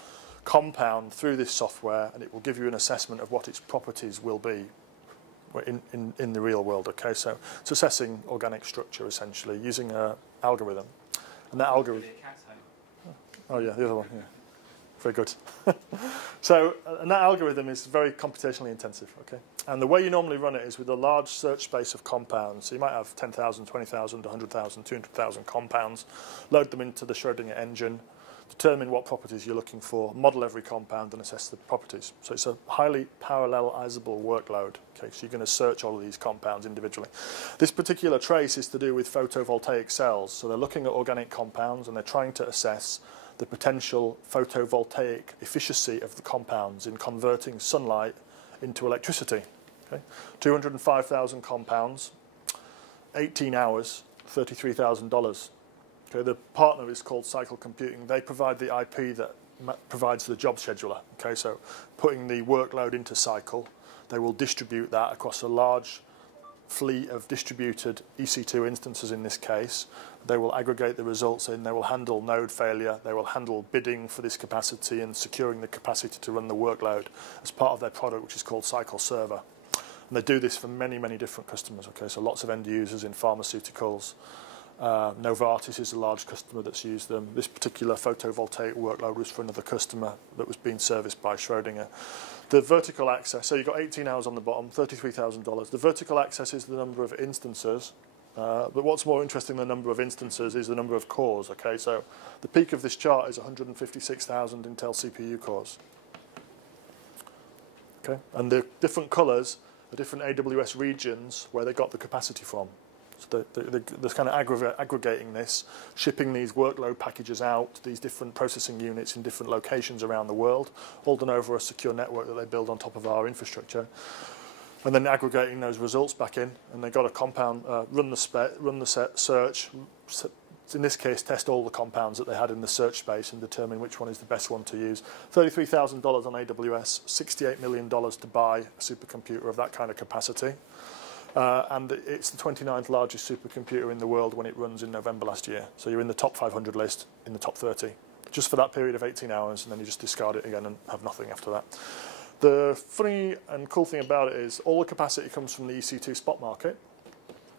compound through this software and it will give you an assessment of what its properties will be in the real world. Okay, so it's assessing organic structure essentially using an algorithm, and that algorithm. Oh yeah, the other one. Yeah, very good. So, and that algorithm is very computationally intensive. Okay, and the way you normally run it is with a large search space of compounds. So you might have 10,000, 20,000, 100,000, 200,000 compounds. Load them into the Schrödinger engine. Determine what properties you're looking for, model every compound and assess the properties. So it's a highly parallelizable workload. Okay, so you're going to search all of these compounds individually. This particular trace is to do with photovoltaic cells. So they're looking at organic compounds and they're trying to assess the potential photovoltaic efficiency of the compounds in converting sunlight into electricity. Okay? 205,000 compounds, 18 hours, $33,000. Okay, the partner is called Cycle Computing. They provide the IP that provides the job scheduler. Okay, so putting the workload into Cycle, they will distribute that across a large fleet of distributed EC2 instances in this case. They will aggregate the results in, they will handle node failure, they will handle bidding for this capacity and securing the capacity to run the workload as part of their product, which is called Cycle Server. And they do this for many, many different customers. Okay, so lots of end users in pharmaceuticals. Novartis is a large customer that's used them. This particular photovoltaic workload was for another customer that was being serviced by Schrödinger. The vertical access, so you've got 18 hours on the bottom, $33,000. The vertical access is the number of instances, but what's more interesting than the number of instances is the number of cores. Okay, so the peak of this chart is 156,000 Intel CPU cores. Okay, and the different colours are different AWS regions where they got the capacity from. So they're kind of aggregating this, shipping these workload packages out to these different processing units in different locations around the world, all done over a secure network that they build on top of our infrastructure, and then aggregating those results back in. And they got a compound, run the search. In this case, test all the compounds that they had in the search space and determine which one is the best one to use. $33,000 on AWS, $68 million to buy a supercomputer of that kind of capacity. And it's the 29th largest supercomputer in the world when it runs in November last year. So you're in the top 500 list, in the top 30, just for that period of 18 hours, and then you just discard it again and have nothing after that. The funny and cool thing about it is all the capacity comes from the EC2 spot market,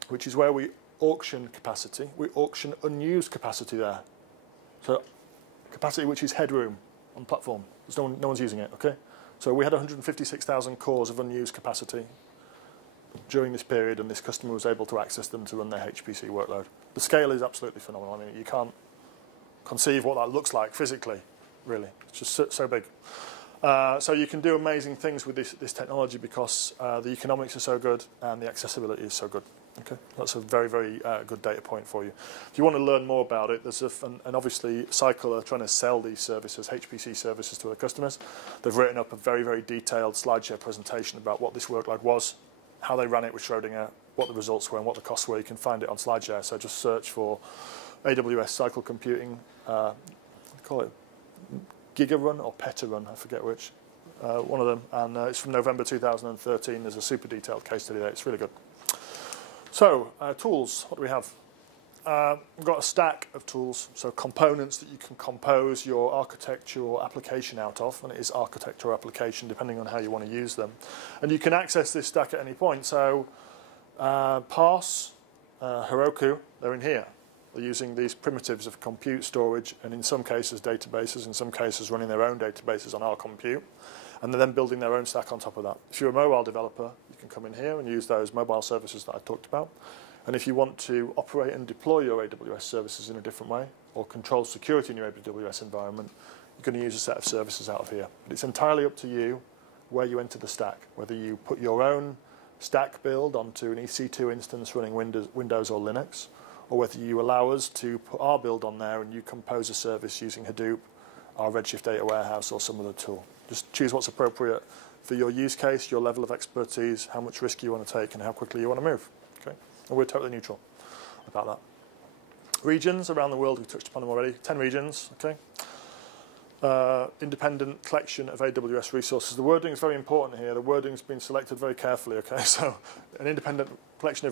which is where we auction capacity. We auction unused capacity there. So capacity which is headroom on platform. There's no one's using it, okay? So we had 156,000 cores of unused capacity during this period, and this customer was able to access them to run their HPC workload. The scale is absolutely phenomenal. I mean, you can't conceive what that looks like physically, really. It's just so big. So you can do amazing things with this technology because the economics are so good and the accessibility is so good. Okay, that's a very, very good data point for you. If you want to learn more about it, there's and obviously Cycle are trying to sell these services, HPC services, to their customers. They've written up a very, very detailed slideshare presentation about what this workload was, how they ran it with Schrodinger, what the results were and what the costs were. You can find it on SlideShare. So just search for AWS Cycle Computing, call it GigaRun or PetaRun, I forget which, one of them. And it's from November 2013. There's a super detailed case study there. It's really good. So tools, what do we have? We've got a stack of tools, so components that you can compose your architecture or application out of, and it is architecture or application depending on how you want to use them. And you can access this stack at any point. So Parse, Heroku, they're in here. They're using these primitives of compute, storage, and in some cases databases, in some cases running their own databases on our compute, and they're then building their own stack on top of that. If you're a mobile developer, you can come in here and use those mobile services that I talked about. And if you want to operate and deploy your AWS services in a different way, or control security in your AWS environment, you're going to use a set of services out of here. But it's entirely up to you where you enter the stack, whether you put your own stack build onto an EC2 instance running Windows or Linux, or whether you allow us to put our build on there and you compose a service using Hadoop, our Redshift data warehouse, or some other tool. Just choose what's appropriate for your use case, your level of expertise, how much risk you want to take, and how quickly you want to move. Okay? And we're totally neutral about that. Regions around the world, we touched upon them already. 10 regions, okay? Independent collection of AWS resources. The wording is very important here. The wording's been selected very carefully, okay? So an independent collection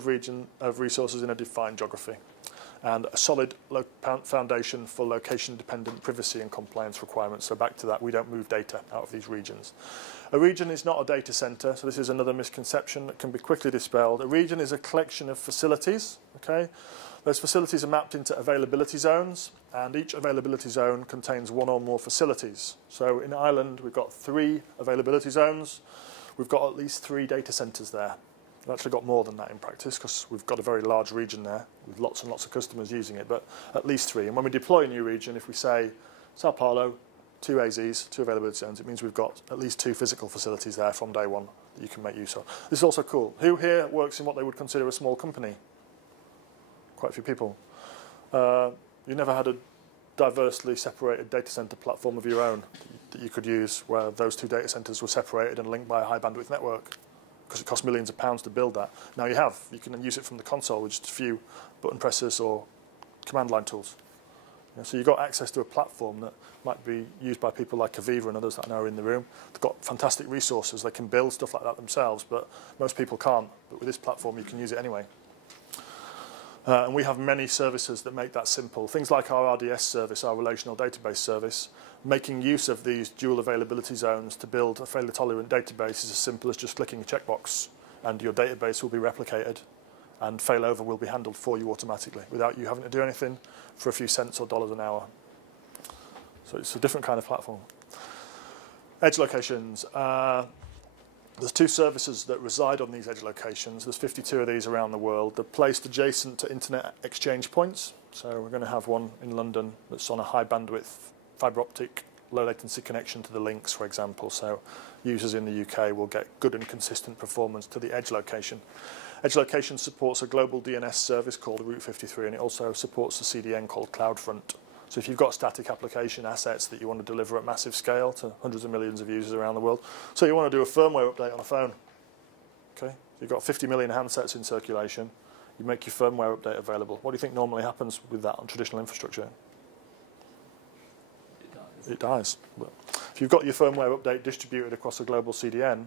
of resources in a defined geography, and a solid foundation for location-dependent privacy and compliance requirements. So back to that, we don't move data out of these regions. A region is not a data center, so this is another misconception that can be quickly dispelled. A region is a collection of facilities, okay? Those facilities are mapped into availability zones, and each availability zone contains one or more facilities. So in Ireland, we've got 3 availability zones. We've got at least 3 data centers there. We've actually got more than that in practice because we've got a very large region there with lots and lots of customers using it, but at least 3. And when we deploy a new region, if we say Sao Paulo, 2 AZs, 2 availability zones, it means we've got at least 2 physical facilities there from day one that you can make use of. This is also cool. Who here works in what they would consider a small company? Quite a few people. You never had a diversely separated data center platform of your own that you could use where those 2 data centers were separated and linked by a high bandwidth network, because it costs millions of pounds to build that. Now you have. You can use it from the console with just a few button presses or command line tools. So you've got access to a platform that might be used by people like Aviva and others that I know are in the room. They've got fantastic resources. They can build stuff like that themselves, but most people can't. But with this platform, you can use it anyway. And we have many services that make that simple. Things like our RDS service, our relational database service, making use of these dual availability zones to build a failure-tolerant database is as simple as just clicking a checkbox, and your database will be replicated, and failover will be handled for you automatically without you having to do anything for a few cents or dollars an hour. So it's a different kind of platform. Edge locations. There's 2 services that reside on these edge locations. There's 52 of these around the world. They're placed adjacent to internet exchange points. So we're going to have one in London that's on a high bandwidth fiber optic low latency connection to the links, for example. So users in the UK will get good and consistent performance to the edge location. Edge location supports a global DNS service called Route 53, and it also supports a CDN called CloudFront. So if you've got static application assets that you want to deliver at massive scale to hundreds of millions of users around the world, so you want to do a firmware update on a phone, okay? So you've got 50 million handsets in circulation, you make your firmware update available. What do you think normally happens with that on traditional infrastructure? It dies. But if you've got your firmware update distributed across a global CDN,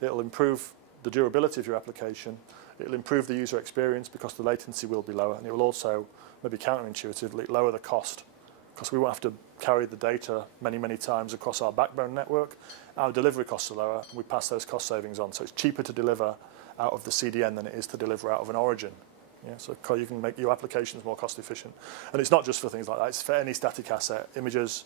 it'll improve the durability of your application, it'll improve the user experience because the latency will be lower, and it will also, maybe counterintuitively, lower the cost, because we won't have to carry the data many, many times across our backbone network. Our delivery costs are lower, and we pass those cost savings on. So it's cheaper to deliver out of the CDN than it is to deliver out of an origin. Yeah, so you can make your applications more cost efficient. And it's not just for things like that. It's for any static asset, images,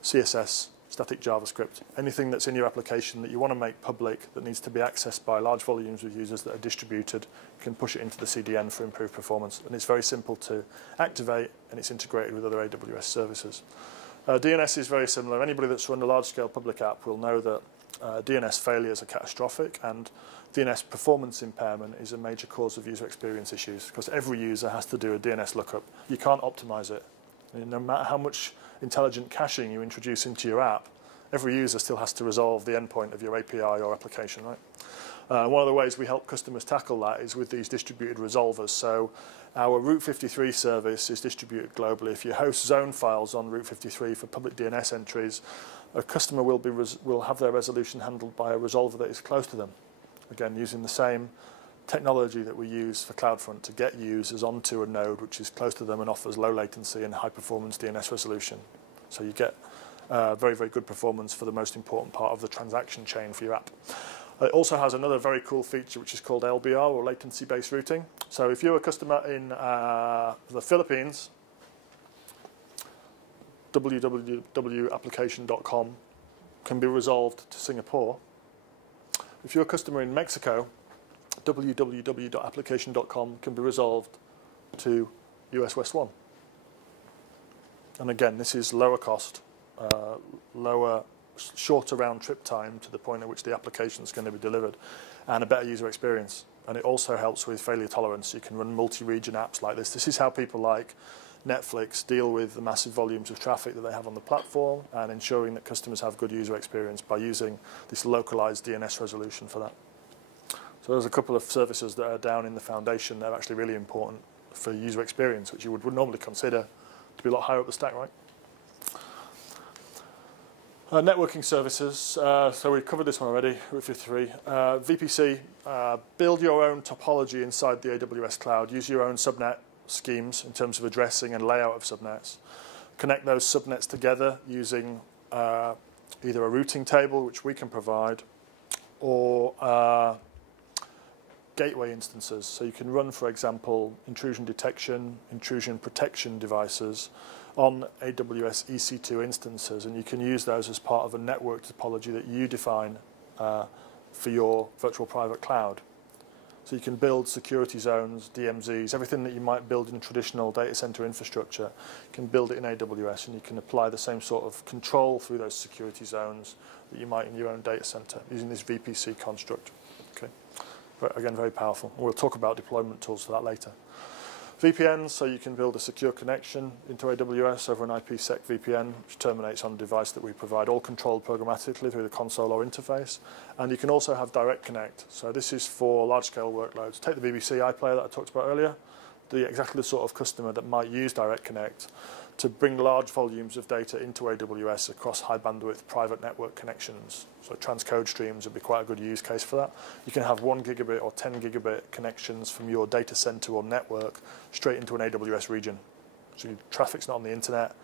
CSS, static JavaScript, anything that's in your application that you want to make public that needs to be accessed by large volumes of users that are distributed, you can push it into the CDN for improved performance. And it's very simple to activate, and it's integrated with other AWS services. DNS is very similar. Anybody that's run a large-scale public app will know that DNS failures are catastrophic, and DNS performance impairment is a major cause of user experience issues, because every user has to do a DNS lookup. You can't optimize it. No matter how much intelligent caching you introduce into your app, every user still has to resolve the endpoint of your API or application, right? One of the ways we help customers tackle that is with these distributed resolvers. So our Route 53 service is distributed globally. If you host zone files on Route 53 for public DNS entries, a customer will have their resolution handled by a resolver that is close to them. Again, using the same technology that we use for CloudFront to get users onto a node which is close to them and offers low latency and high performance DNS resolution. So you get very, very good performance for the most important part of the transaction chain for your app. It also has another very cool feature which is called LBR, or latency-based routing. So if you're a customer in the Philippines, www.application.com can be resolved to Singapore. If you're a customer in Mexico, www.application.com can be resolved to US West 1. And again, this is lower cost, shorter round trip time to the point at which the application is going to be delivered, and a better user experience. And it also helps with failure tolerance. You can run multi-region apps like this. This is how people like Netflix deal with the massive volumes of traffic that they have on the platform, and ensuring that customers have good user experience by using this localized DNS resolution for that. So there's a couple of services that are down in the foundation that are actually really important for user experience, which you would normally consider to be a lot higher up the stack, right? Networking services, so we covered this one already, Route 53. VPC, build your own topology inside the AWS cloud. Use your own subnet schemes in terms of addressing and layout of subnets. Connect those subnets together using either a routing table, which we can provide, or gateway instances. So you can run, for example, intrusion detection, intrusion protection devices on AWS EC2 instances, and you can use those as part of a network topology that you define for your virtual private cloud. So you can build security zones, DMZs, everything that you might build in traditional data center infrastructure. You can build it in AWS, and you can apply the same sort of control through those security zones that you might in your own data center using this VPC construct. Okay. But again, very powerful. We'll talk about deployment tools for that later. VPNs, so you can build a secure connection into AWS over an IPsec VPN, which terminates on a device that we provide, all controlled programmatically through the console or interface. And you can also have direct connect. So this is for large-scale workloads. Take the BBC iPlayer that I talked about earlier, exactly the sort of customer that might use direct connect to bring large volumes of data into AWS across high bandwidth private network connections. So transcode streams would be quite a good use case for that. You can have 1 gigabit or 10 gigabit connections from your data center or network straight into an AWS region. So traffic's not on the internet,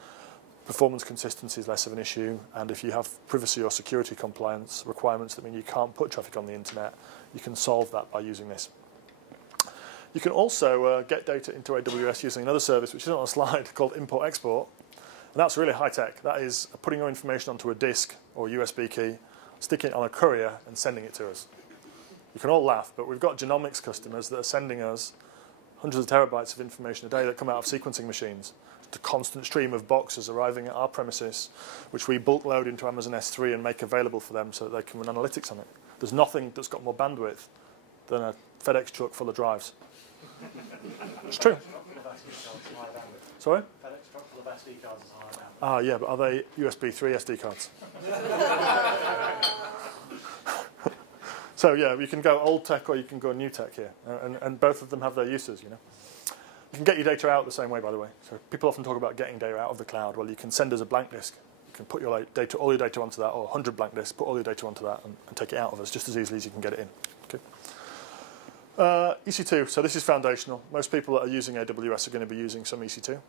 performance consistency is less of an issue, and if you have privacy or security compliance requirements that mean you can't put traffic on the internet, you can solve that by using this. You can also get data into AWS using another service, which is on a slide, called import-export. And that's really high-tech. That is putting your information onto a disk or USB key, sticking it on a courier, and sending it to us. You can all laugh, but we've got genomics customers that are sending us hundreds of terabytes of information a day that come out of sequencing machines. It's a constant stream of boxes arriving at our premises, which we bulk load into Amazon S3 and make available for them so that they can run analytics on it. There's nothing that's got more bandwidth than a FedEx truck full of drives. It's true. Sorry? FedEx truck full of SD cards is higher now. Ah, yeah, but are they USB 3 SD cards? So yeah, you can go old tech or you can go new tech here, and both of them have their uses. You know, you can get your data out the same way, by the way. So people often talk about getting data out of the cloud. Well, you can send us a blank disk. You can put your data, all your data onto that, or 100 blank disks. Put all your data onto that and take it out of us just as easily as you can get it in. Okay. EC2, so this is foundational. Most people that are using AWS are going to be using some EC2.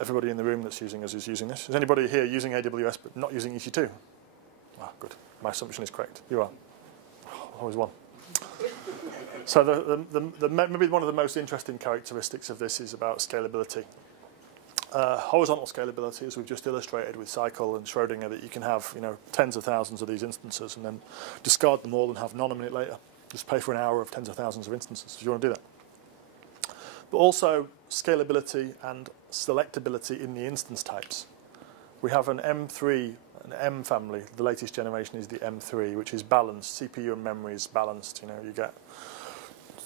Everybody in the room that's using us is using this. Is anybody here using AWS but not using EC2? Ah, good. My assumption is correct. You are. Always one. So maybe one of the most interesting characteristics of this is about scalability. Horizontal scalability, as we've just illustrated with Cycle and Schrodinger, that you can have tens of thousands of these instances and then discard them all and have none a minute later. Just pay for an hour of tens of thousands of instances if you want to do that. But also scalability and selectability in the instance types. We have an M3, an M family. The latest generation is the M3, which is balanced. CPU and memory is balanced. You get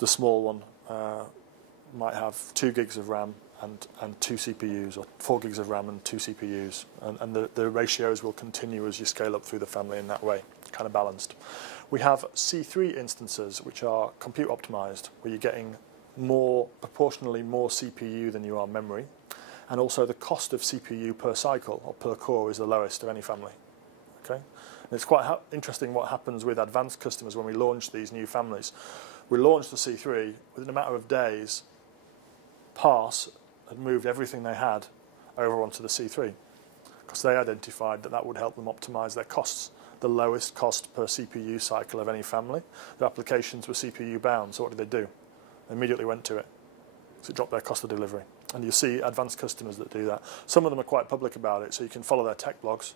the small one might have 2 gigs of RAM and 2 CPUs, or 4 gigs of RAM and 2 CPUs. And the ratios will continue as you scale up through the family in that way. kind of balanced. We have C3 instances, which are compute optimized, where you're getting proportionally more CPU than you are memory. And also the cost of CPU per cycle or per core is the lowest of any family. Okay? And it's quite interesting what happens with advanced customers when we launch these new families. We launched the C3, within a matter of days, Parse had moved everything they had over onto the C3 because they identified that that would help them optimize their costs. The lowest cost per CPU cycle of any family. Their applications were CPU bound, so what did they do? They immediately went to it. So it dropped their cost of delivery. And you see advanced customers that do that. Some of them are quite public about it, so you can follow their tech blogs,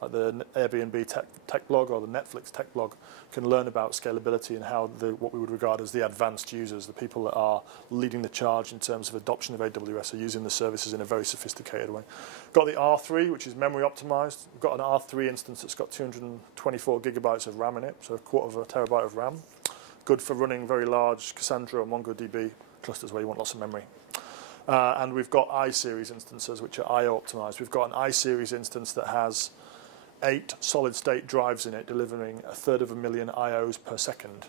like the Airbnb tech blog or the Netflix tech blog, can learn about scalability and how what we would regard as the advanced users, the people that are leading the charge in terms of adoption of AWS, are using the services in a very sophisticated way. Got the R3, which is memory optimized. We've got an R3 instance that's got 224 gigabytes of RAM in it, so a quarter of a terabyte of RAM. Good for running very large Cassandra and MongoDB clusters where you want lots of memory. And we've got iSeries instances, which are I/O optimized. We've got an iSeries instance that has 8 solid-state drives in it, delivering 1/3 I/Os per second.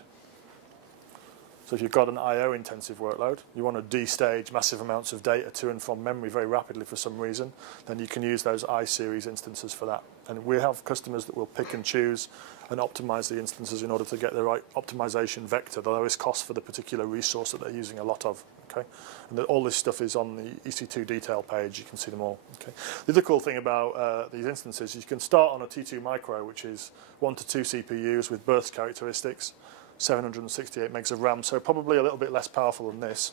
So if you've got an I/O-intensive workload, you want to de-stage massive amounts of data to and from memory very rapidly for some reason, then you can use those iSeries instances for that. And we have customers that will pick and choose and optimize the instances in order to get the right optimization vector, the lowest cost for the particular resource that they're using a lot of. Okay, and all this stuff is on the EC2 detail page. You can see them all. Okay. The other cool thing about these instances is you can start on a T2 Micro, which is 1 to 2 CPUs with burst characteristics, 768 megs of RAM, so probably a little bit less powerful than this.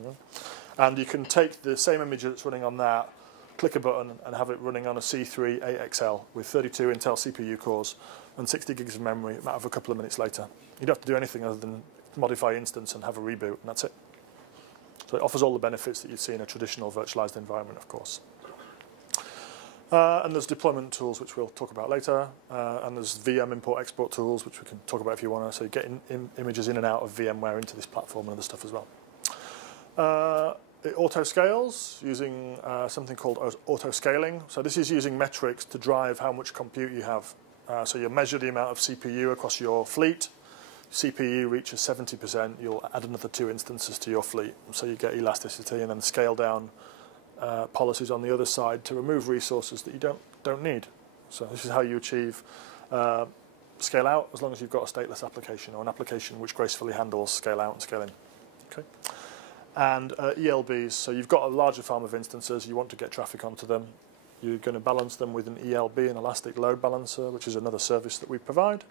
Yeah. And you can take the same image that's running on that, click a button, and have it running on a C3 8XL with 32 Intel CPU cores and 60 gigs of memory a matter of a couple of minutes later. You don't have to do anything other than modify instance and have a reboot, and that's it. So it offers all the benefits that you'd see in a traditional virtualized environment, of course. And there's deployment tools, which we'll talk about later. And there's VM import-export tools, which we can talk about if you want to. So you get images in and out of VMware into this platform and other stuff as well. It auto-scales using something called auto-scaling. So this is using metrics to drive how much compute you have. So you measure the amount of CPU across your fleet. CPU reaches 70%, you'll add another 2 instances to your fleet. So you get elasticity and then scale down policies on the other side to remove resources that you don't need. So this is how you achieve scale out as long as you've got a stateless application or an application which gracefully handles scale out and scale in. Okay. And ELBs, so you've got a larger farm of instances, you want to get traffic onto them. You're going to balance them with an ELB, an Elastic Load Balancer, which is another service that we provide,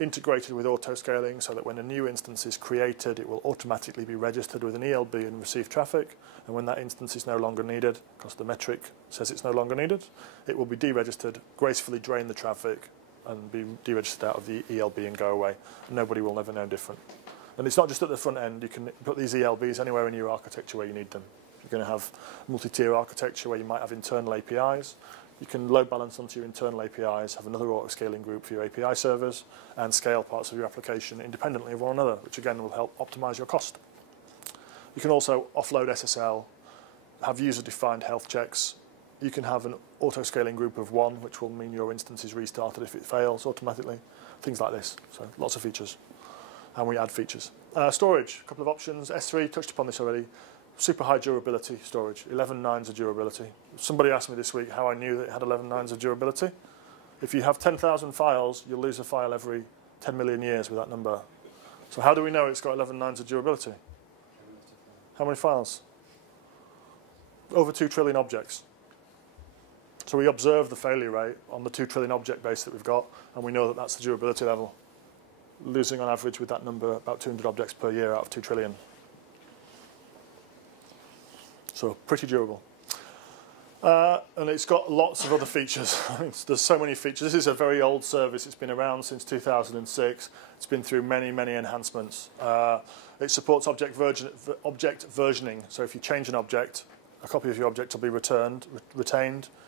integrated with auto-scaling so that when a new instance is created, it will automatically be registered with an ELB and receive traffic. And when that instance is no longer needed, because the metric says it's no longer needed, it will be deregistered, gracefully drain the traffic, and be deregistered out of the ELB and go away. And nobody will ever know different. And it's not just at the front end. You can put these ELBs anywhere in your architecture where you need them. You're going to have multi-tier architecture where you might have internal APIs. You can load balance onto your internal APIs, have another auto-scaling group for your API servers, and scale parts of your application independently of one another, which again will help optimize your cost. You can also offload SSL, have user-defined health checks. You can have an auto-scaling group of 1, which will mean your instance is restarted if it fails automatically. Things like this. So lots of features. And we add features. Storage, a couple of options. S3, touched upon this already. Super high durability storage, 11 nines of durability. Somebody asked me this week how I knew that it had 11 nines of durability. If you have 10,000 files, you'll lose a file every 10 million years with that number. So how do we know it's got 11 nines of durability? How many files? Over 2 trillion objects. So we observe the failure rate on the 2 trillion object base that we've got, and we know that that's the durability level. Losing on average with that number about 200 objects per year out of 2 trillion. So pretty durable. And it's got lots of other features. There's so many features. This is a very old service. It's been around since 2006. It's been through many, many enhancements. It supports object versioning. So if you change an object, a copy of your object will be retained.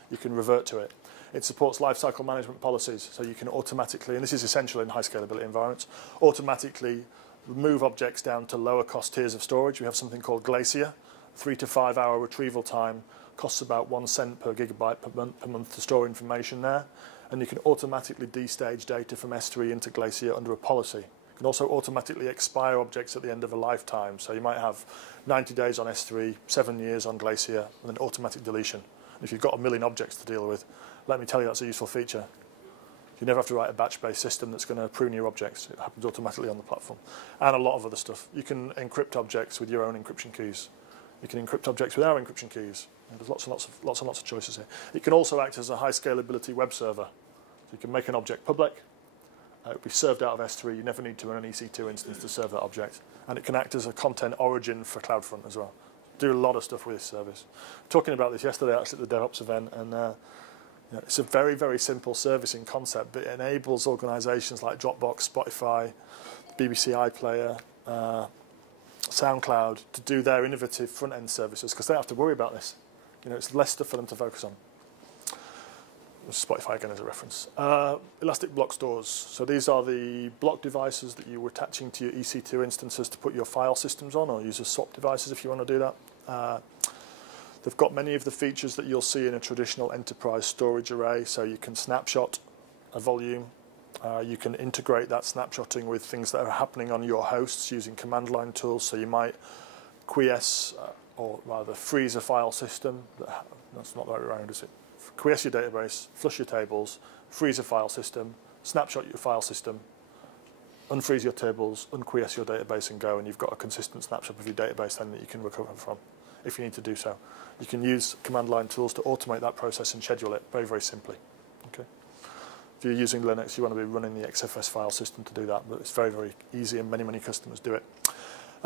You can revert to it. It supports lifecycle management policies. So you can automatically, and this is essential in high scalability environments, automatically move objects down to lower cost tiers of storage. We have something called Glacier. 3 to 5 hour retrieval time, costs about 1 cent per gigabyte per month to store information there. And you can automatically destage data from S3 into Glacier under a policy. You can also automatically expire objects at the end of a lifetime. So you might have 90 days on S3, 7 years on Glacier, and then automatic deletion. If you've got a million objects to deal with, let me tell you that's a useful feature. You never have to write a batch-based system that's going to prune your objects. It happens automatically on the platform. And a lot of other stuff. You can encrypt objects with your own encryption keys. You can encrypt objects with our encryption keys. There's lots and lots of choices here. It can also act as a high scalability web server. So you can make an object public. It will be served out of S3. You never need to run an EC2 instance to serve that object. And it can act as a content origin for CloudFront as well. Do a lot of stuff with this service. Talking about this yesterday actually at the DevOps event, and it's a very, very simple service in concept, but it enables organizations like Dropbox, Spotify, BBC iPlayer, SoundCloud to do their innovative front-end services because they don't have to worry about this. It's less stuff for them to focus on. Spotify again as a reference. Elastic block stores. So these are the block devices that you were attaching to your EC2 instances to put your file systems on, or use as swap devices if you want to do that. They've got many of the features that you'll see in a traditional enterprise storage array. So you can snapshot a volume. You can integrate that snapshotting with things that are happening on your hosts using command line tools. So you might quiesce, or rather freeze a file system. That's not the right way around, is it? Quiesce your database, flush your tables, freeze a file system, snapshot your file system, unfreeze your tables, unquiesce your database and go, and you've got a consistent snapshot of your database then that you can recover from if you need to do so. You can use command line tools to automate that process and schedule it very, very simply. Okay. If you're using Linux, you want to be running the XFS file system to do that, but it's very, very easy and many, many customers do it.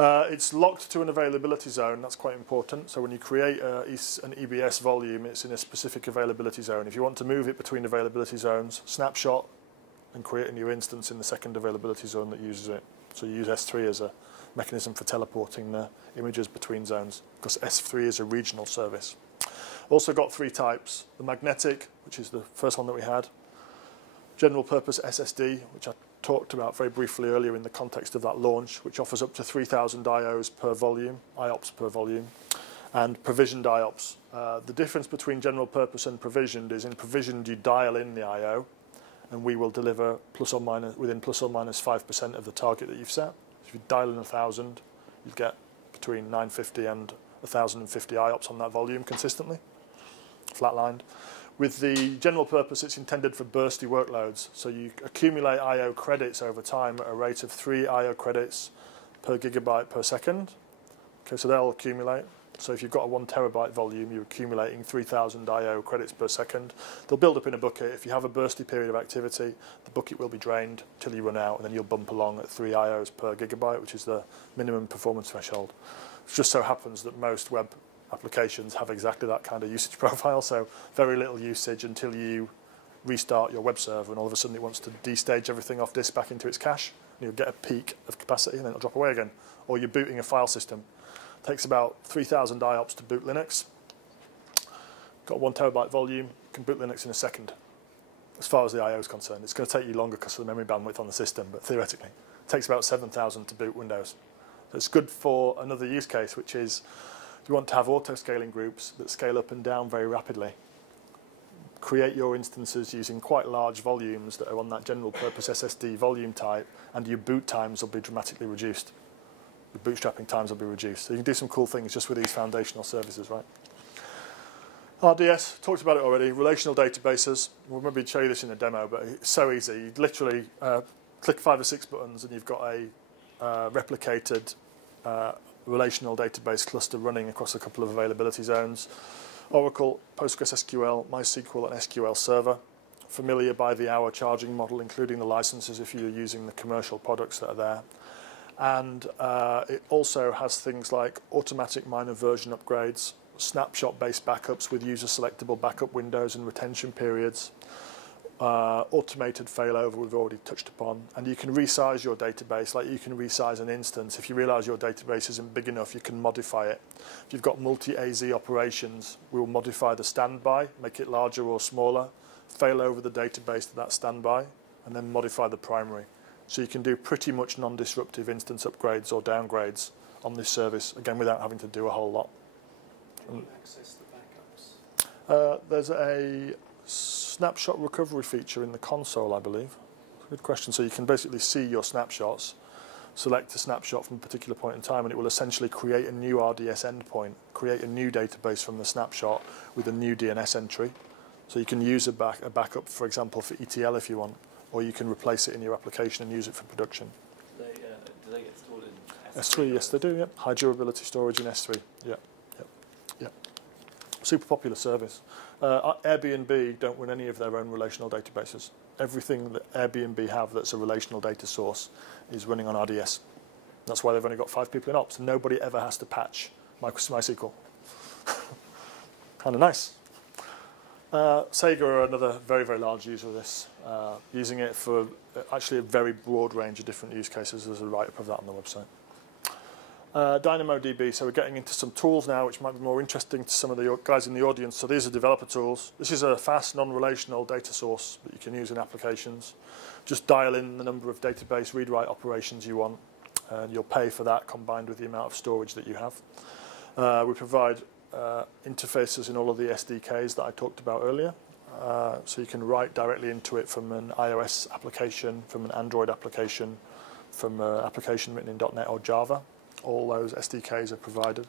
It's locked to an availability zone. That's quite important. So when you create an EBS volume, it's in a specific availability zone. If you want to move it between availability zones, snapshot and create a new instance in the second availability zone that uses it. So you use S3 as a mechanism for teleporting the images between zones because S3 is a regional service. Also got 3 types. The magnetic, which is the first one that we had. General purpose SSD, which I talked about very briefly earlier in the context of that launch, which offers up to 3,000 IOPS per volume, and provisioned IOPS. The difference between general purpose and provisioned is in provisioned you dial in the IO, and we will deliver within plus or minus 5% of the target that you've set. If you dial in 1,000, you get between 950 and 1,050 IOPS on that volume consistently, flatlined. With the general purpose, it's intended for bursty workloads. So you accumulate I/O credits over time at a rate of 3 I/O credits per gigabyte per second. Okay, so they'll accumulate. So if you've got a 1 terabyte volume, you're accumulating 3,000 I/O credits per second. They'll build up in a bucket. If you have a bursty period of activity, the bucket will be drained till you run out, and then you'll bump along at 3 IOs per gigabyte, which is the minimum performance threshold. It just so happens that most web applications have exactly that kind of usage profile, so very little usage until you restart your web server and all of a sudden it wants to destage everything off disk back into its cache, and you'll get a peak of capacity and then it'll drop away again. Or you're booting a file system. It takes about 3,000 IOPS to boot Linux. Got 1 terabyte volume, you can boot Linux in a second. As far as the I/O is concerned, it's going to take you longer because of the memory bandwidth on the system, but theoretically, it takes about 7,000 to boot Windows. So it's good for another use case, which is you want to have auto-scaling groups that scale up and down very rapidly. Create your instances using quite large volumes that are on that general purpose SSD volume type, and your boot times will be dramatically reduced. Your bootstrapping times will be reduced. So you can do some cool things just with these foundational services, right? RDS, talked about it already. Relational databases. We'll maybe show you this in a demo, but it's so easy. You literally click 5 or 6 buttons and you've got a replicated relational database cluster running across a couple of availability zones. Oracle, PostgreSQL, MySQL, and SQL Server. Familiar by the hour charging model, including the licenses if you're using the commercial products that are there. And it also has things like automatic minor version upgrades, snapshot-based backups with user-selectable backup windows and retention periods, automated failover we've already touched upon, and you can resize your database like you can resize an instance. If you realize your database isn't big enough, you can modify it. If you've got multi-AZ operations, we will modify the standby, make it larger or smaller, fail over the database to that standby, and then modify the primary. So you can do pretty much non-disruptive instance upgrades or downgrades on this service, again, without having to do a whole lot. Can you access the backups? There's a snapshot recovery feature in the console, I believe. Good question. So you can basically see your snapshots, select a snapshot from a particular point in time, and it will essentially create a new RDS endpoint, create a new database from the snapshot with a new DNS entry. So you can use a backup, for example, for ETL if you want, or you can replace it in your application and use it for production. Do they get stored in S3? Yes, they do. Yep. High durability storage in S3. Yeah. Super popular service. Airbnb don't run any of their own relational databases. Everything that Airbnb have that's a relational data source is running on RDS. That's why they've only got 5 people in ops. Nobody ever has to patch MySQL. Kind of nice. Sega are another very, very large user of this, using it for actually a very broad range of different use cases. There's a write-up of that on the website. DynamoDB, so we're getting into some tools now which might be more interesting to some of the guys in the audience. So these are developer tools. This is a fast, non-relational data source that you can use in applications. Just dial in the number of database read-write operations you want, and you'll pay for that combined with the amount of storage that you have. We provide interfaces in all of the SDKs that I talked about earlier. So you can write directly into it from an iOS application, from an Android application, from an application written in .NET or Java. All those SDKs are provided.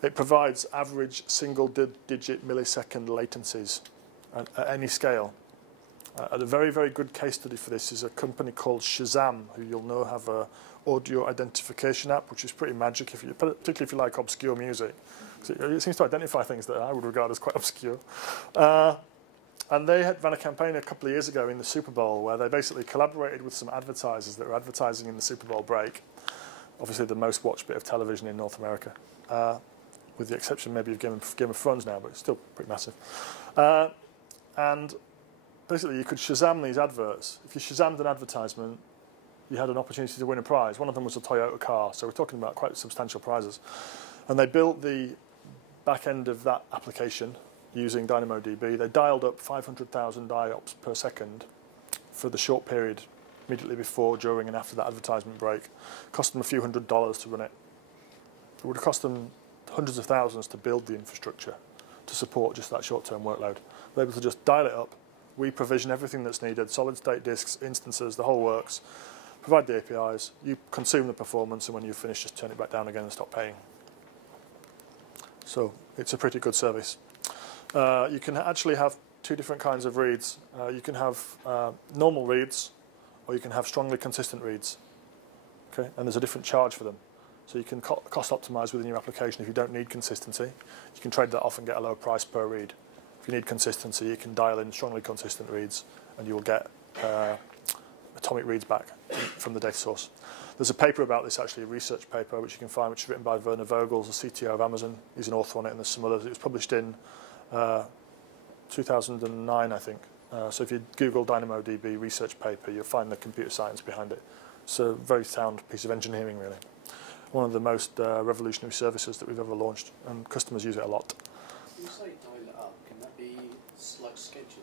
It provides average single-digit millisecond latencies at any scale. A very, very good case study for this is a company called Shazam, who you'll know have an audio identification app, which is pretty magic, particularly if you like obscure music. It seems to identify things that I would regard as quite obscure. And they had ran a campaign a couple of years ago in the Super Bowl where they basically collaborated with some advertisers that were advertising in the Super Bowl break. Obviously the most watched bit of television in North America, with the exception maybe of Game of Thrones now, but it's still pretty massive. And basically you could Shazam these adverts. If you Shazammed an advertisement, you had an opportunity to win a prize. One of them was a Toyota car, so we're talking about quite substantial prizes. And they built the back end of that application using DynamoDB. They dialed up 500,000 IOPS per second for the short period immediately before, during, and after that advertisement break. Cost them a few $100s to run it. It would have cost them hundreds of thousands to build the infrastructure to support just that short-term workload. They're able to just dial it up. We provision everything that's needed, solid-state disks, instances, the whole works. Provide the APIs. You consume the performance, and when you've finished, just turn it back down again and stop paying. So it's a pretty good service. You can actually have 2 different kinds of reads. You can have normal reads, or you can have strongly consistent reads. Okay? And there's a different charge for them. So you can cost optimize within your application. If you don't need consistency, you can trade that off and get a lower price per read. If you need consistency, you can dial in strongly consistent reads, and you will get atomic reads back from the data source. There's a paper about this, actually, a research paper, which you can find, which is written by Werner Vogels, the CTO of Amazon. He's an author on it, and there's some others. It was published in 2009, I think. So if you Google DynamoDB research paper, you'll find the computer science behind it. It's a very sound piece of engineering, really. One of the most revolutionary services that we've ever launched, and customers use it a lot. When you say dial it up, can that be like scheduled?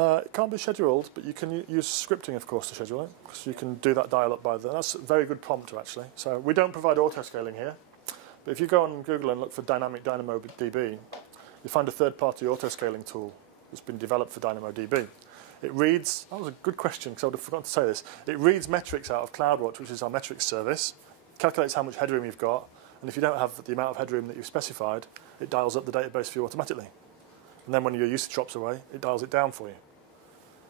It can't be scheduled, but you can use scripting, of course, to schedule it. So you can do that dial up by the... That's a very good prompt, actually. So we don't provide auto-scaling here. But if you go on Google and look for dynamic DynamoDB, you find a third-party auto-scaling tool that's been developed for DynamoDB. It reads... That was a good question, because I would have forgotten to say this. It reads metrics out of CloudWatch, which is our metrics service, calculates how much headroom you've got, and if you don't have the amount of headroom that you've specified, it dials up the database for you automatically. And then when your usage drops away, it dials it down for you.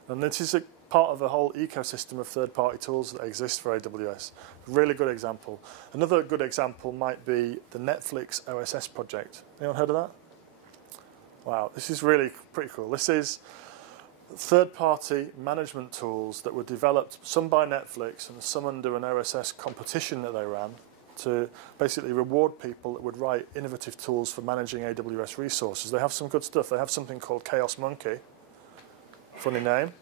And this is a part of a whole ecosystem of third-party tools that exist for AWS. Really good example. Another good example might be the Netflix OSS project. Anyone heard of that? Wow, this is really pretty cool. This is third-party management tools that were developed, some by Netflix and some under an OSS competition that they ran, to basically reward people that would write innovative tools for managing AWS resources. They have some good stuff. They have something called Chaos Monkey. Funny name.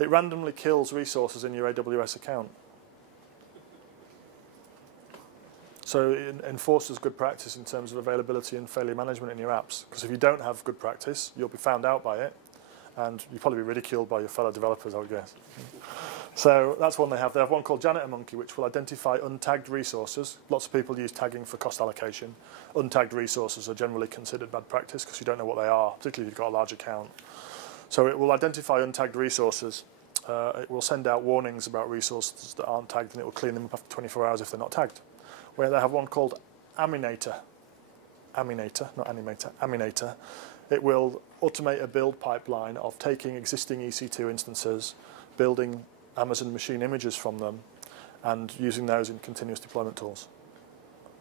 It randomly kills resources in your AWS account. So it enforces good practice in terms of availability and failure management in your apps. Because if you don't have good practice, you'll be found out by it, and you'll probably be ridiculed by your fellow developers, I would guess. So that's one they have. They have one called Janitor Monkey, which will identify untagged resources. Lots of people use tagging for cost allocation. Untagged resources are generally considered bad practice because you don't know what they are, particularly if you've got a large account. So it will identify untagged resources. It will send out warnings about resources that aren't tagged, and it will clean them up after 24 hours if they're not tagged. Where they have one called Aminator, not Animator, Aminator. It will automate a build pipeline of taking existing EC2 instances, building Amazon machine images from them, and using those in continuous deployment tools.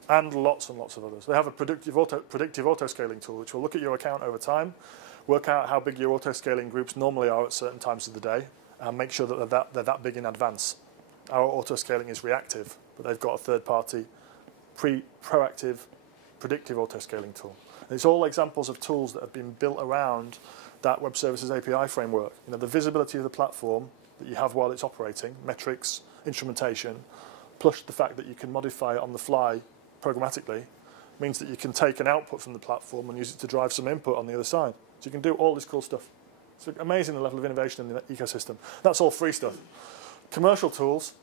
And lots of others. They have a predictive auto-scaling tool, which will look at your account over time, work out how big your auto-scaling groups normally are at certain times of the day, and make sure that they're that big in advance. Our auto-scaling is reactive, but they've got a third-party, proactive, predictive auto-scaling tool. And it's all examples of tools that have been built around that Web Services API framework. You know, the visibility of the platform that you have while it's operating, metrics, instrumentation, plus the fact that you can modify it on the fly programmatically, means that you can take an output from the platform and use it to drive some input on the other side. So you can do all this cool stuff. It's amazing the level of innovation in the ecosystem. That's all free stuff. Commercial tools,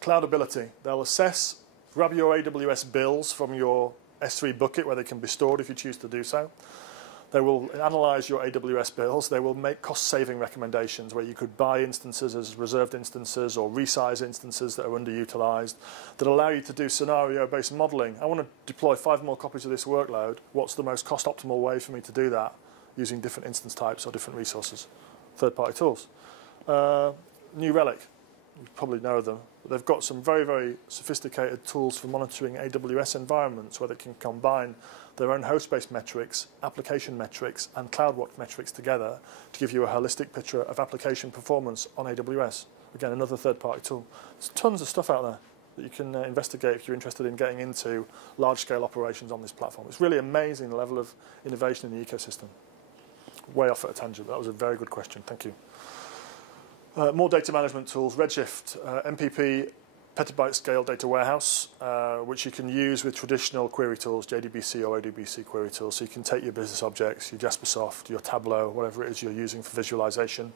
Cloudability. They'll assess, grab your AWS bills from your S3 bucket where they can be stored if you choose to do so. They will analyze your AWS bills. They will make cost-saving recommendations where you could buy instances as reserved instances or resize instances that are underutilized that allow you to do scenario-based modeling. I want to deploy 5 more copies of this workload. What's the most cost-optimal way for me to do that using different instance types or different resources? Third-party tools. New Relic. You probably know them. But they've got some very, very sophisticated tools for monitoring AWS environments where they can combine their own host-based metrics, application metrics, and CloudWatch metrics together to give you a holistic picture of application performance on AWS. Again, another third-party tool. There's tons of stuff out there that you can investigate if you're interested in getting into large-scale operations on this platform. It's really amazing the level of innovation in the ecosystem. Way off at a tangent, but that was a very good question. Thank you. More data management tools, Redshift, MPP, petabyte scale data warehouse, which you can use with traditional query tools, JDBC or ODBC query tools. So you can take your business objects, your Jaspersoft, your Tableau, whatever it is you're using for visualization,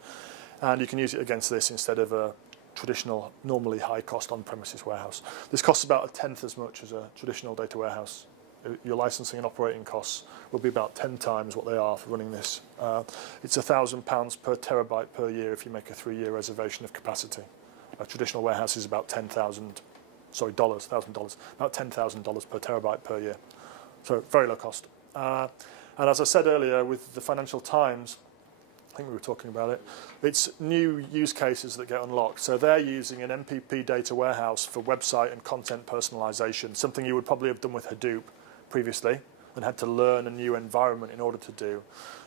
and you can use it against this instead of a traditional, normally high-cost on-premises warehouse. This costs about 1/10 as much as a traditional data warehouse. Your licensing and operating costs will be about 10 times what they are for running this. It's £1,000 per terabyte per year if you make a 3-year reservation of capacity. A traditional warehouse is about $1,000 about $10,000 per terabyte per year. So very low cost. And as I said earlier, with the Financial Times, I think we were talking about it, it's new use cases that get unlocked. So they're using an MPP data warehouse for website and content personalization, something you would probably have done with Hadoop previously and had to learn a new environment in order to do,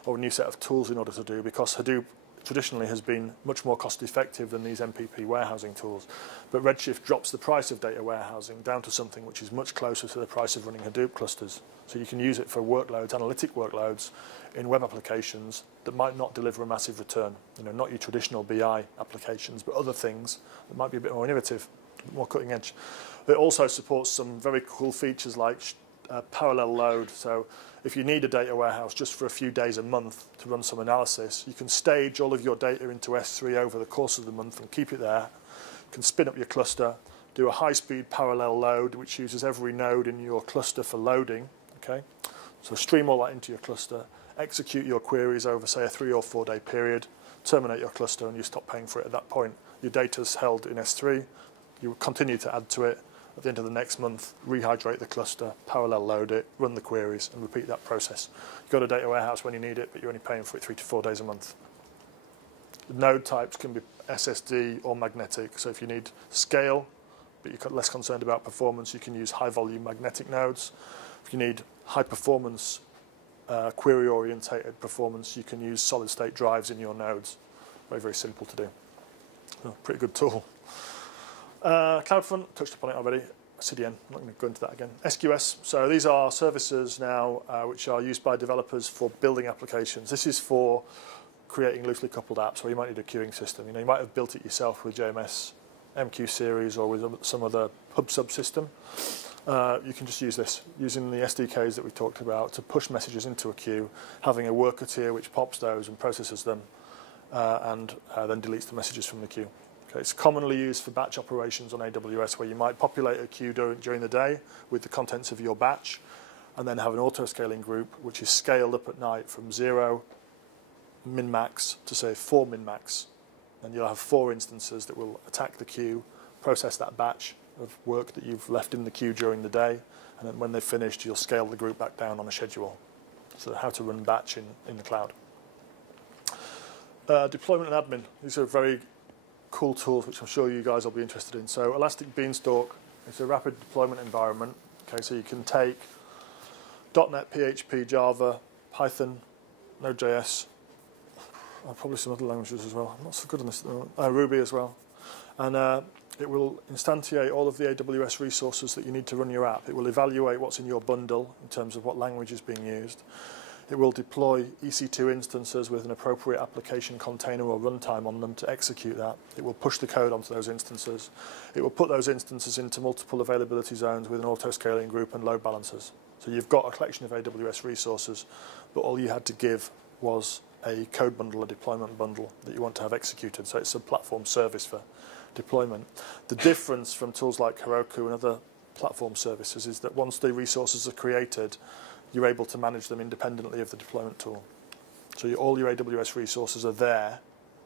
or a new set of tools in order to do, because Hadoop traditionally has been much more cost effective than these MPP warehousing tools. But Redshift drops the price of data warehousing down to something which is much closer to the price of running Hadoop clusters. So you can use it for workloads, analytic workloads in web applications that might not deliver a massive return. You know, not your traditional BI applications, but other things that might be a bit more innovative, a bit more cutting edge. It also supports some very cool features like parallel load. So if you need a data warehouse just for a few days a month to run some analysis, you can stage all of your data into S3 over the course of the month and keep it there. You can spin up your cluster, do a high-speed parallel load, which uses every node in your cluster for loading. Okay, so stream all that into your cluster, execute your queries over, say, a 3 or 4 day period, terminate your cluster, and you stop paying for it at that point. Your data's held in S3. You continue to add to it. At the end of the next month, rehydrate the cluster, parallel load it, run the queries, and repeat that process. You've got a data warehouse when you need it, but you're only paying for it 3 to 4 days a month. The node types can be SSD or magnetic. So if you need scale, but you're less concerned about performance, you can use high-volume magnetic nodes. If you need high-performance, query-orientated performance, you can use solid-state drives in your nodes. Very, very simple to do. Oh, pretty good tool. CloudFront, touched upon it already. CDN, I'm not going to go into that again. SQS, so these are services now which are used by developers for building applications. This is for creating loosely coupled apps where you might need a queuing system. You know, you might have built it yourself with JMS MQ series or with some other hub subsystem. You can just use this, using the SDKs that we talked about to push messages into a queue, having a worker tier which pops those and processes them, and then deletes the messages from the queue. Okay, it's commonly used for batch operations on AWS, where you might populate a queue during the day with the contents of your batch, and then have an auto-scaling group, which is scaled up at night from 0 min-max to, say, 4 min-max. And you'll have 4 instances that will attack the queue, process that batch of work that you've left in the queue during the day, and then when they've finished, you'll scale the group back down on a schedule. So how to run batch in the cloud. Deployment and admin. These are very cool tools, which I'm sure you guys will be interested in. So Elastic Beanstalk is a rapid deployment environment. Okay, so you can take .NET, PHP, Java, Python, Node.js, probably some other languages as well. I'm not so good on this. Ruby as well. And it will instantiate all of the AWS resources that you need to run your app. It will evaluate what's in your bundle in terms of what language is being used. It will deploy EC2 instances with an appropriate application container or runtime on them to execute that. It will push the code onto those instances. It will put those instances into multiple availability zones with an auto-scaling group and load balancers. So you've got a collection of AWS resources, but all you had to give was a code bundle, a deployment bundle that you want to have executed. So it's a platform service for deployment. The difference from tools like Heroku and other platform services is that once the resources are created, you're able to manage them independently of the deployment tool. So all your AWS resources are there,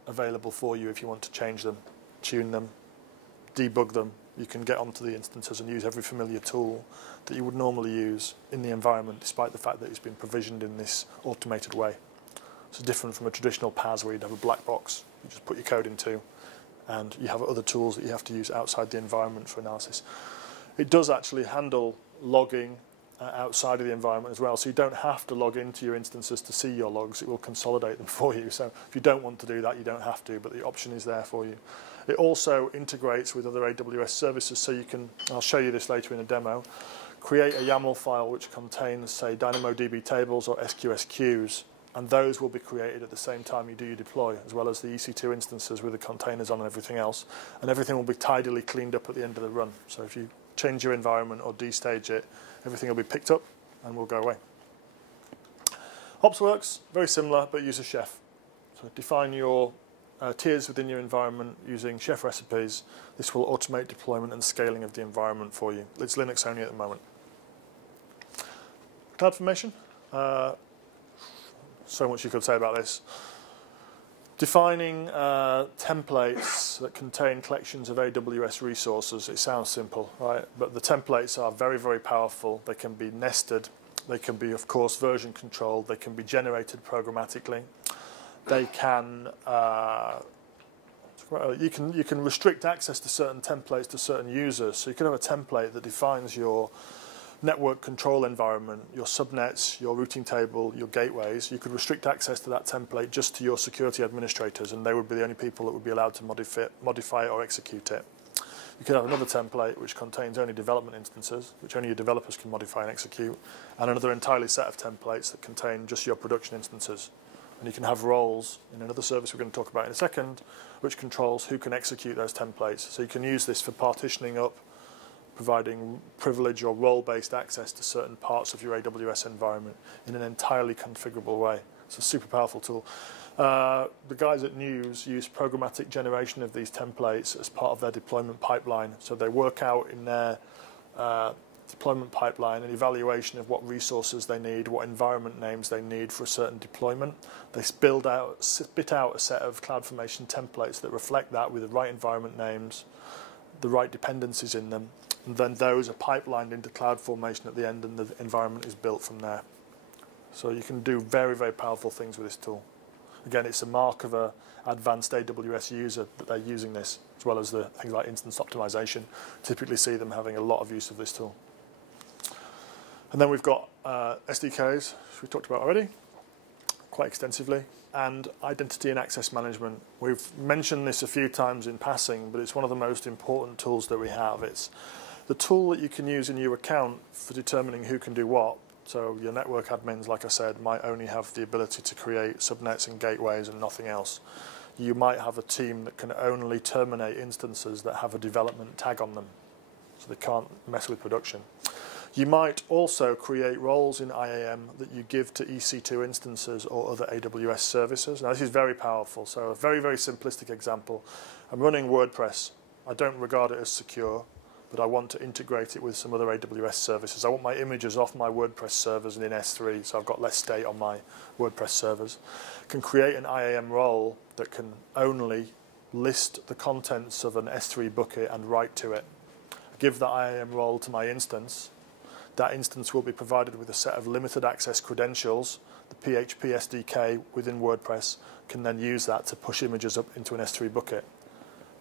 available for you if you want to change them, tune them, debug them. You can get onto the instances and use every familiar tool that you would normally use in the environment, despite the fact that it's been provisioned in this automated way. It's different from a traditional PaaS where you'd have a black box you just put your code into, and you have other tools that you have to use outside the environment for analysis. It does actually handle logging outside of the environment as well, so you don't have to log into your instances to see your logs. It will consolidate them for you. So if you don't want to do that, you don't have to, but the option is there for you. It also integrates with other AWS services, so you can, I'll show you this later in a demo, create a YAML file which contains, say, DynamoDB tables or SQS queues, and those will be created at the same time you do your deploy, as well as the EC2 instances with the containers on and everything else, and everything will be tidily cleaned up at the end of the run. So if you change your environment or destage it, everything will be picked up and will go away. Opsworks, very similar, but use a chef. So define your tiers within your environment using chef recipes. This will automate deployment and scaling of the environment for you. It's Linux only at the moment. CloudFormation. So much you could say about this. Defining templates that contain collections of AWS resources. It sounds simple, right? But the templates are very, very powerful. They can be nested. They can be, of course, version controlled. They can be generated programmatically. They can you can restrict access to certain templates to certain users. So you can have a template that defines your network control environment, your subnets, your routing table, your gateways. You could restrict access to that template just to your security administrators, and they would be the only people that would be allowed to modify it or execute it. You could have another template which contains only development instances, which only your developers can modify and execute, and another entirely set of templates that contain just your production instances. And you can have roles in another service we're going to talk about in a second, which controls who can execute those templates. So you can use this for partitioning up, providing privilege or role-based access to certain parts of your AWS environment in an entirely configurable way. It's a super powerful tool. The guys at News use programmatic generation of these templates as part of their deployment pipeline. So they work out in their deployment pipeline an evaluation of what resources they need, what environment names they need for a certain deployment. They spit out a set of CloudFormation templates that reflect that with the right environment names, the right dependencies in them, and then those are pipelined into CloudFormation at the end, and the environment is built from there. So you can do very, very powerful things with this tool. Again, it's a mark of an advanced AWS user that they're using this, as well as the things like instance optimization. Typically see them having a lot of use of this tool. And then we've got SDKs, which we talked about already, quite extensively, and identity and access management. We've mentioned this a few times in passing, but it's one of the most important tools that we have. It's the tool that you can use in your account for determining who can do what. So your network admins, like I said, might only have the ability to create subnets and gateways and nothing else. You might have a team that can only terminate instances that have a development tag on them, so they can't mess with production. You might also create roles in IAM that you give to EC2 instances or other AWS services. Now, this is very powerful. So a very, very simplistic example. I'm running WordPress. I don't regard it as secure, but I want to integrate it with some other AWS services. I want my images off my WordPress servers and in S3, so I've got less state on my WordPress servers. I can create an IAM role that can only list the contents of an S3 bucket and write to it. Give that IAM role to my instance. That instance will be provided with a set of limited access credentials. The PHP SDK within WordPress can then use that to push images up into an S3 bucket.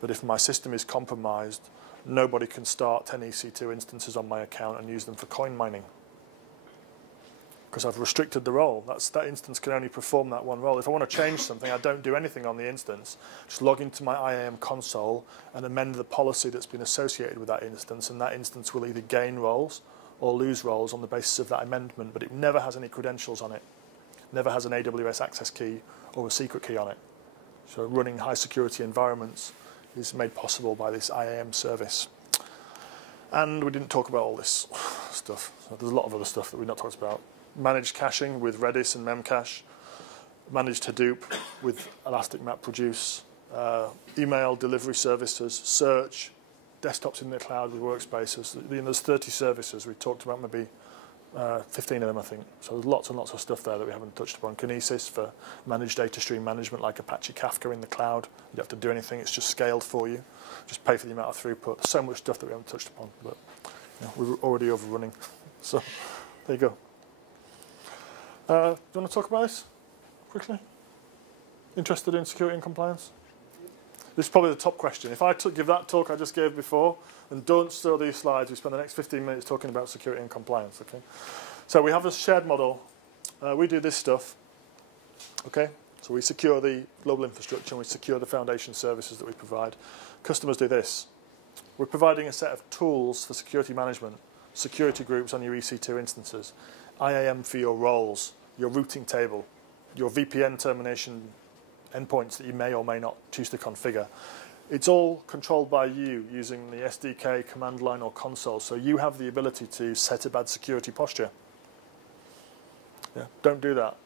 But if my system is compromised, nobody can start 10 EC2 instances on my account and use them for coin mining, because I've restricted the role. That instance can only perform that one role. If I want to change something, I don't do anything on the instance. Just log into my IAM console and amend the policy that's been associated with that instance, and that instance will either gain roles or lose roles on the basis of that amendment, but it never has any credentials on it. Never has an AWS access key or a secret key on it. So running high security environments is made possible by this IAM service. And we didn't talk about all this stuff. So there's a lot of other stuff that we've not talked about. Managed caching with Redis and Memcache. Managed Hadoop with Elastic MapReduce. Email delivery services. Search. Desktops in the cloud with workspaces. There's 30 services. We talked about maybe 15 of them, I think. So there's lots and lots of stuff there that we haven't touched upon. Kinesis for managed data stream management, like Apache Kafka in the cloud. You don't have to do anything. It's just scaled for you. Just pay for the amount of throughput. There's so much stuff that we haven't touched upon, but we're already overrunning. So there you go. Do you want to talk about this quickly? Interested in security and compliance? This is probably the top question. If I give that talk I just gave before, and don't store these slides, we spend the next 15 minutes talking about security and compliance. Okay. So we have a shared model. We do this stuff. Okay. So we secure the global infrastructure and we secure the foundation services that we provide. Customers do this. We're providing a set of tools for security management, security groups on your EC2 instances, IAM for your roles, your routing table, your VPN termination endpoints that you may or may not choose to configure. It's all controlled by you using the SDK, command line, or console, so you have the ability to set a bad security posture. Yeah, don't do that.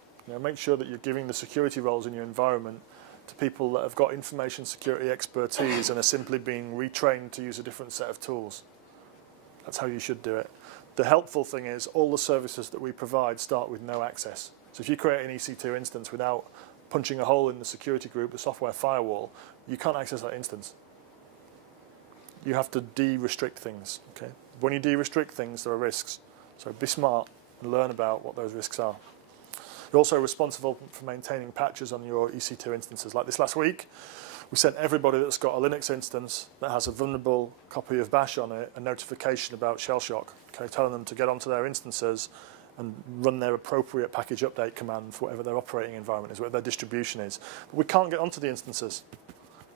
Make sure that you're giving the security roles in your environment to people that have got information security expertise and are simply being retrained to use a different set of tools. That's how you should do it. The helpful thing is all the services that we provide start with no access. So if you create an EC2 instance without punching a hole in the security group, the software firewall, you can't access that instance. You have to de-restrict things. Okay? When you de-restrict things, there are risks. So be smart and learn about what those risks are. You're also responsible for maintaining patches on your EC2 instances. Like this last week, we sent everybody that's got a Linux instance that has a vulnerable copy of Bash on it a notification about shell shock, okay, telling them to get onto their instances and run their appropriate package update command for whatever their operating environment is, whatever their distribution is. But we can't get onto the instances.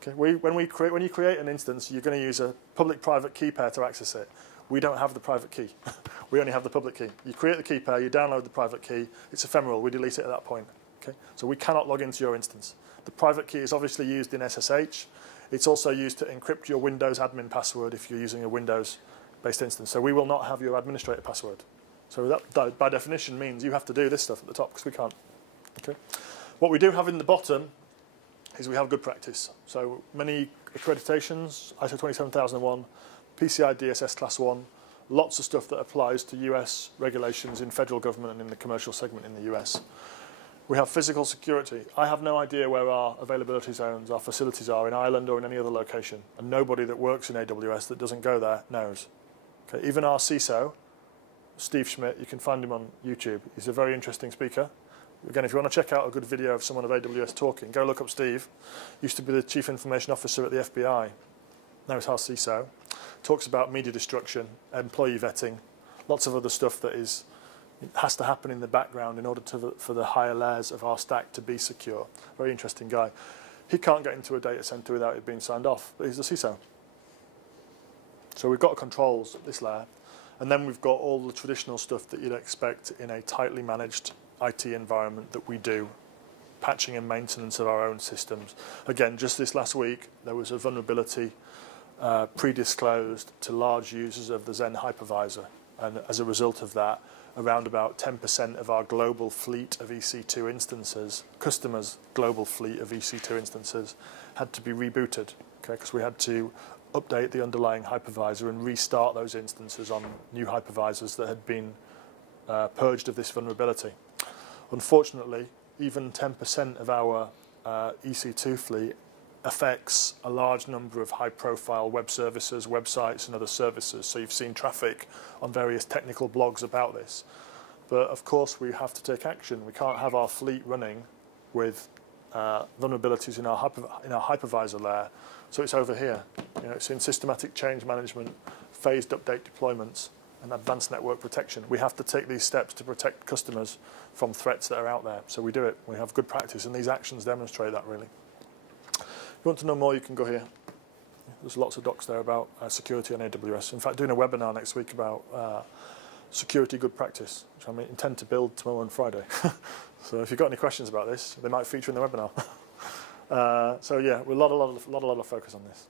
Okay? When you create an instance, you're going to use a public-private key pair to access it. We don't have the private key. We only have the public key. You create the key pair, you download the private key. It's ephemeral. We delete it at that point. Okay? So we cannot log into your instance. The private key is obviously used in SSH. It's also used to encrypt your Windows admin password if you're using a Windows-based instance. So we will not have your administrator password. So that, by definition, means you have to do this stuff at the top because we can't. Okay? What we do have in the bottom is we have good practice. So many accreditations, ISO 27001, PCI DSS Class 1, lots of stuff that applies to US regulations in federal government and in the commercial segment in the US. We have physical security. I have no idea where our availability zones, our facilities are in Ireland or in any other location. And nobody that works in AWS that doesn't go there knows. Okay? Even our CISO, Steve Schmidt, you can find him on YouTube. He's a very interesting speaker. Again, if you want to check out a good video of someone of AWS talking, go look up Steve. Used to be the Chief Information Officer at the FBI. Now he's our CISO. Talks about media destruction, employee vetting, lots of other stuff that has to happen in the background in order for the higher layers of our stack to be secure. Very interesting guy. He can't get into a data center without it being signed off, but he's the CISO. So we've got controls at this layer. And then we've got all the traditional stuff that you'd expect in a tightly managed IT environment that we do, patching and maintenance of our own systems. Again, just this last week, there was a vulnerability pre-disclosed to large users of the Zen hypervisor. And as a result of that, around about 10% of our global fleet of EC2 instances, customers' global fleet of EC2 instances, had to be rebooted, okay, because we had to update the underlying hypervisor and restart those instances on new hypervisors that had been purged of this vulnerability. Unfortunately, even 10% of our EC2 fleet affects a large number of high-profile web services, websites, and other services. So you've seen traffic on various technical blogs about this. But of course, we have to take action. We can't have our fleet running with vulnerabilities in our hypervisor layer. So it's over here. You know, it's in systematic change management, phased update deployments, and advanced network protection. We have to take these steps to protect customers from threats that are out there. So we do it. We have good practice, and these actions demonstrate that, really. If you want to know more, you can go here. There's lots of docs there about security on AWS. In fact, doing a webinar next week about security good practice, which I intend to build tomorrow and Friday. So if you've got any questions about this, they might feature in the webinar. So yeah, a lot of focus on this.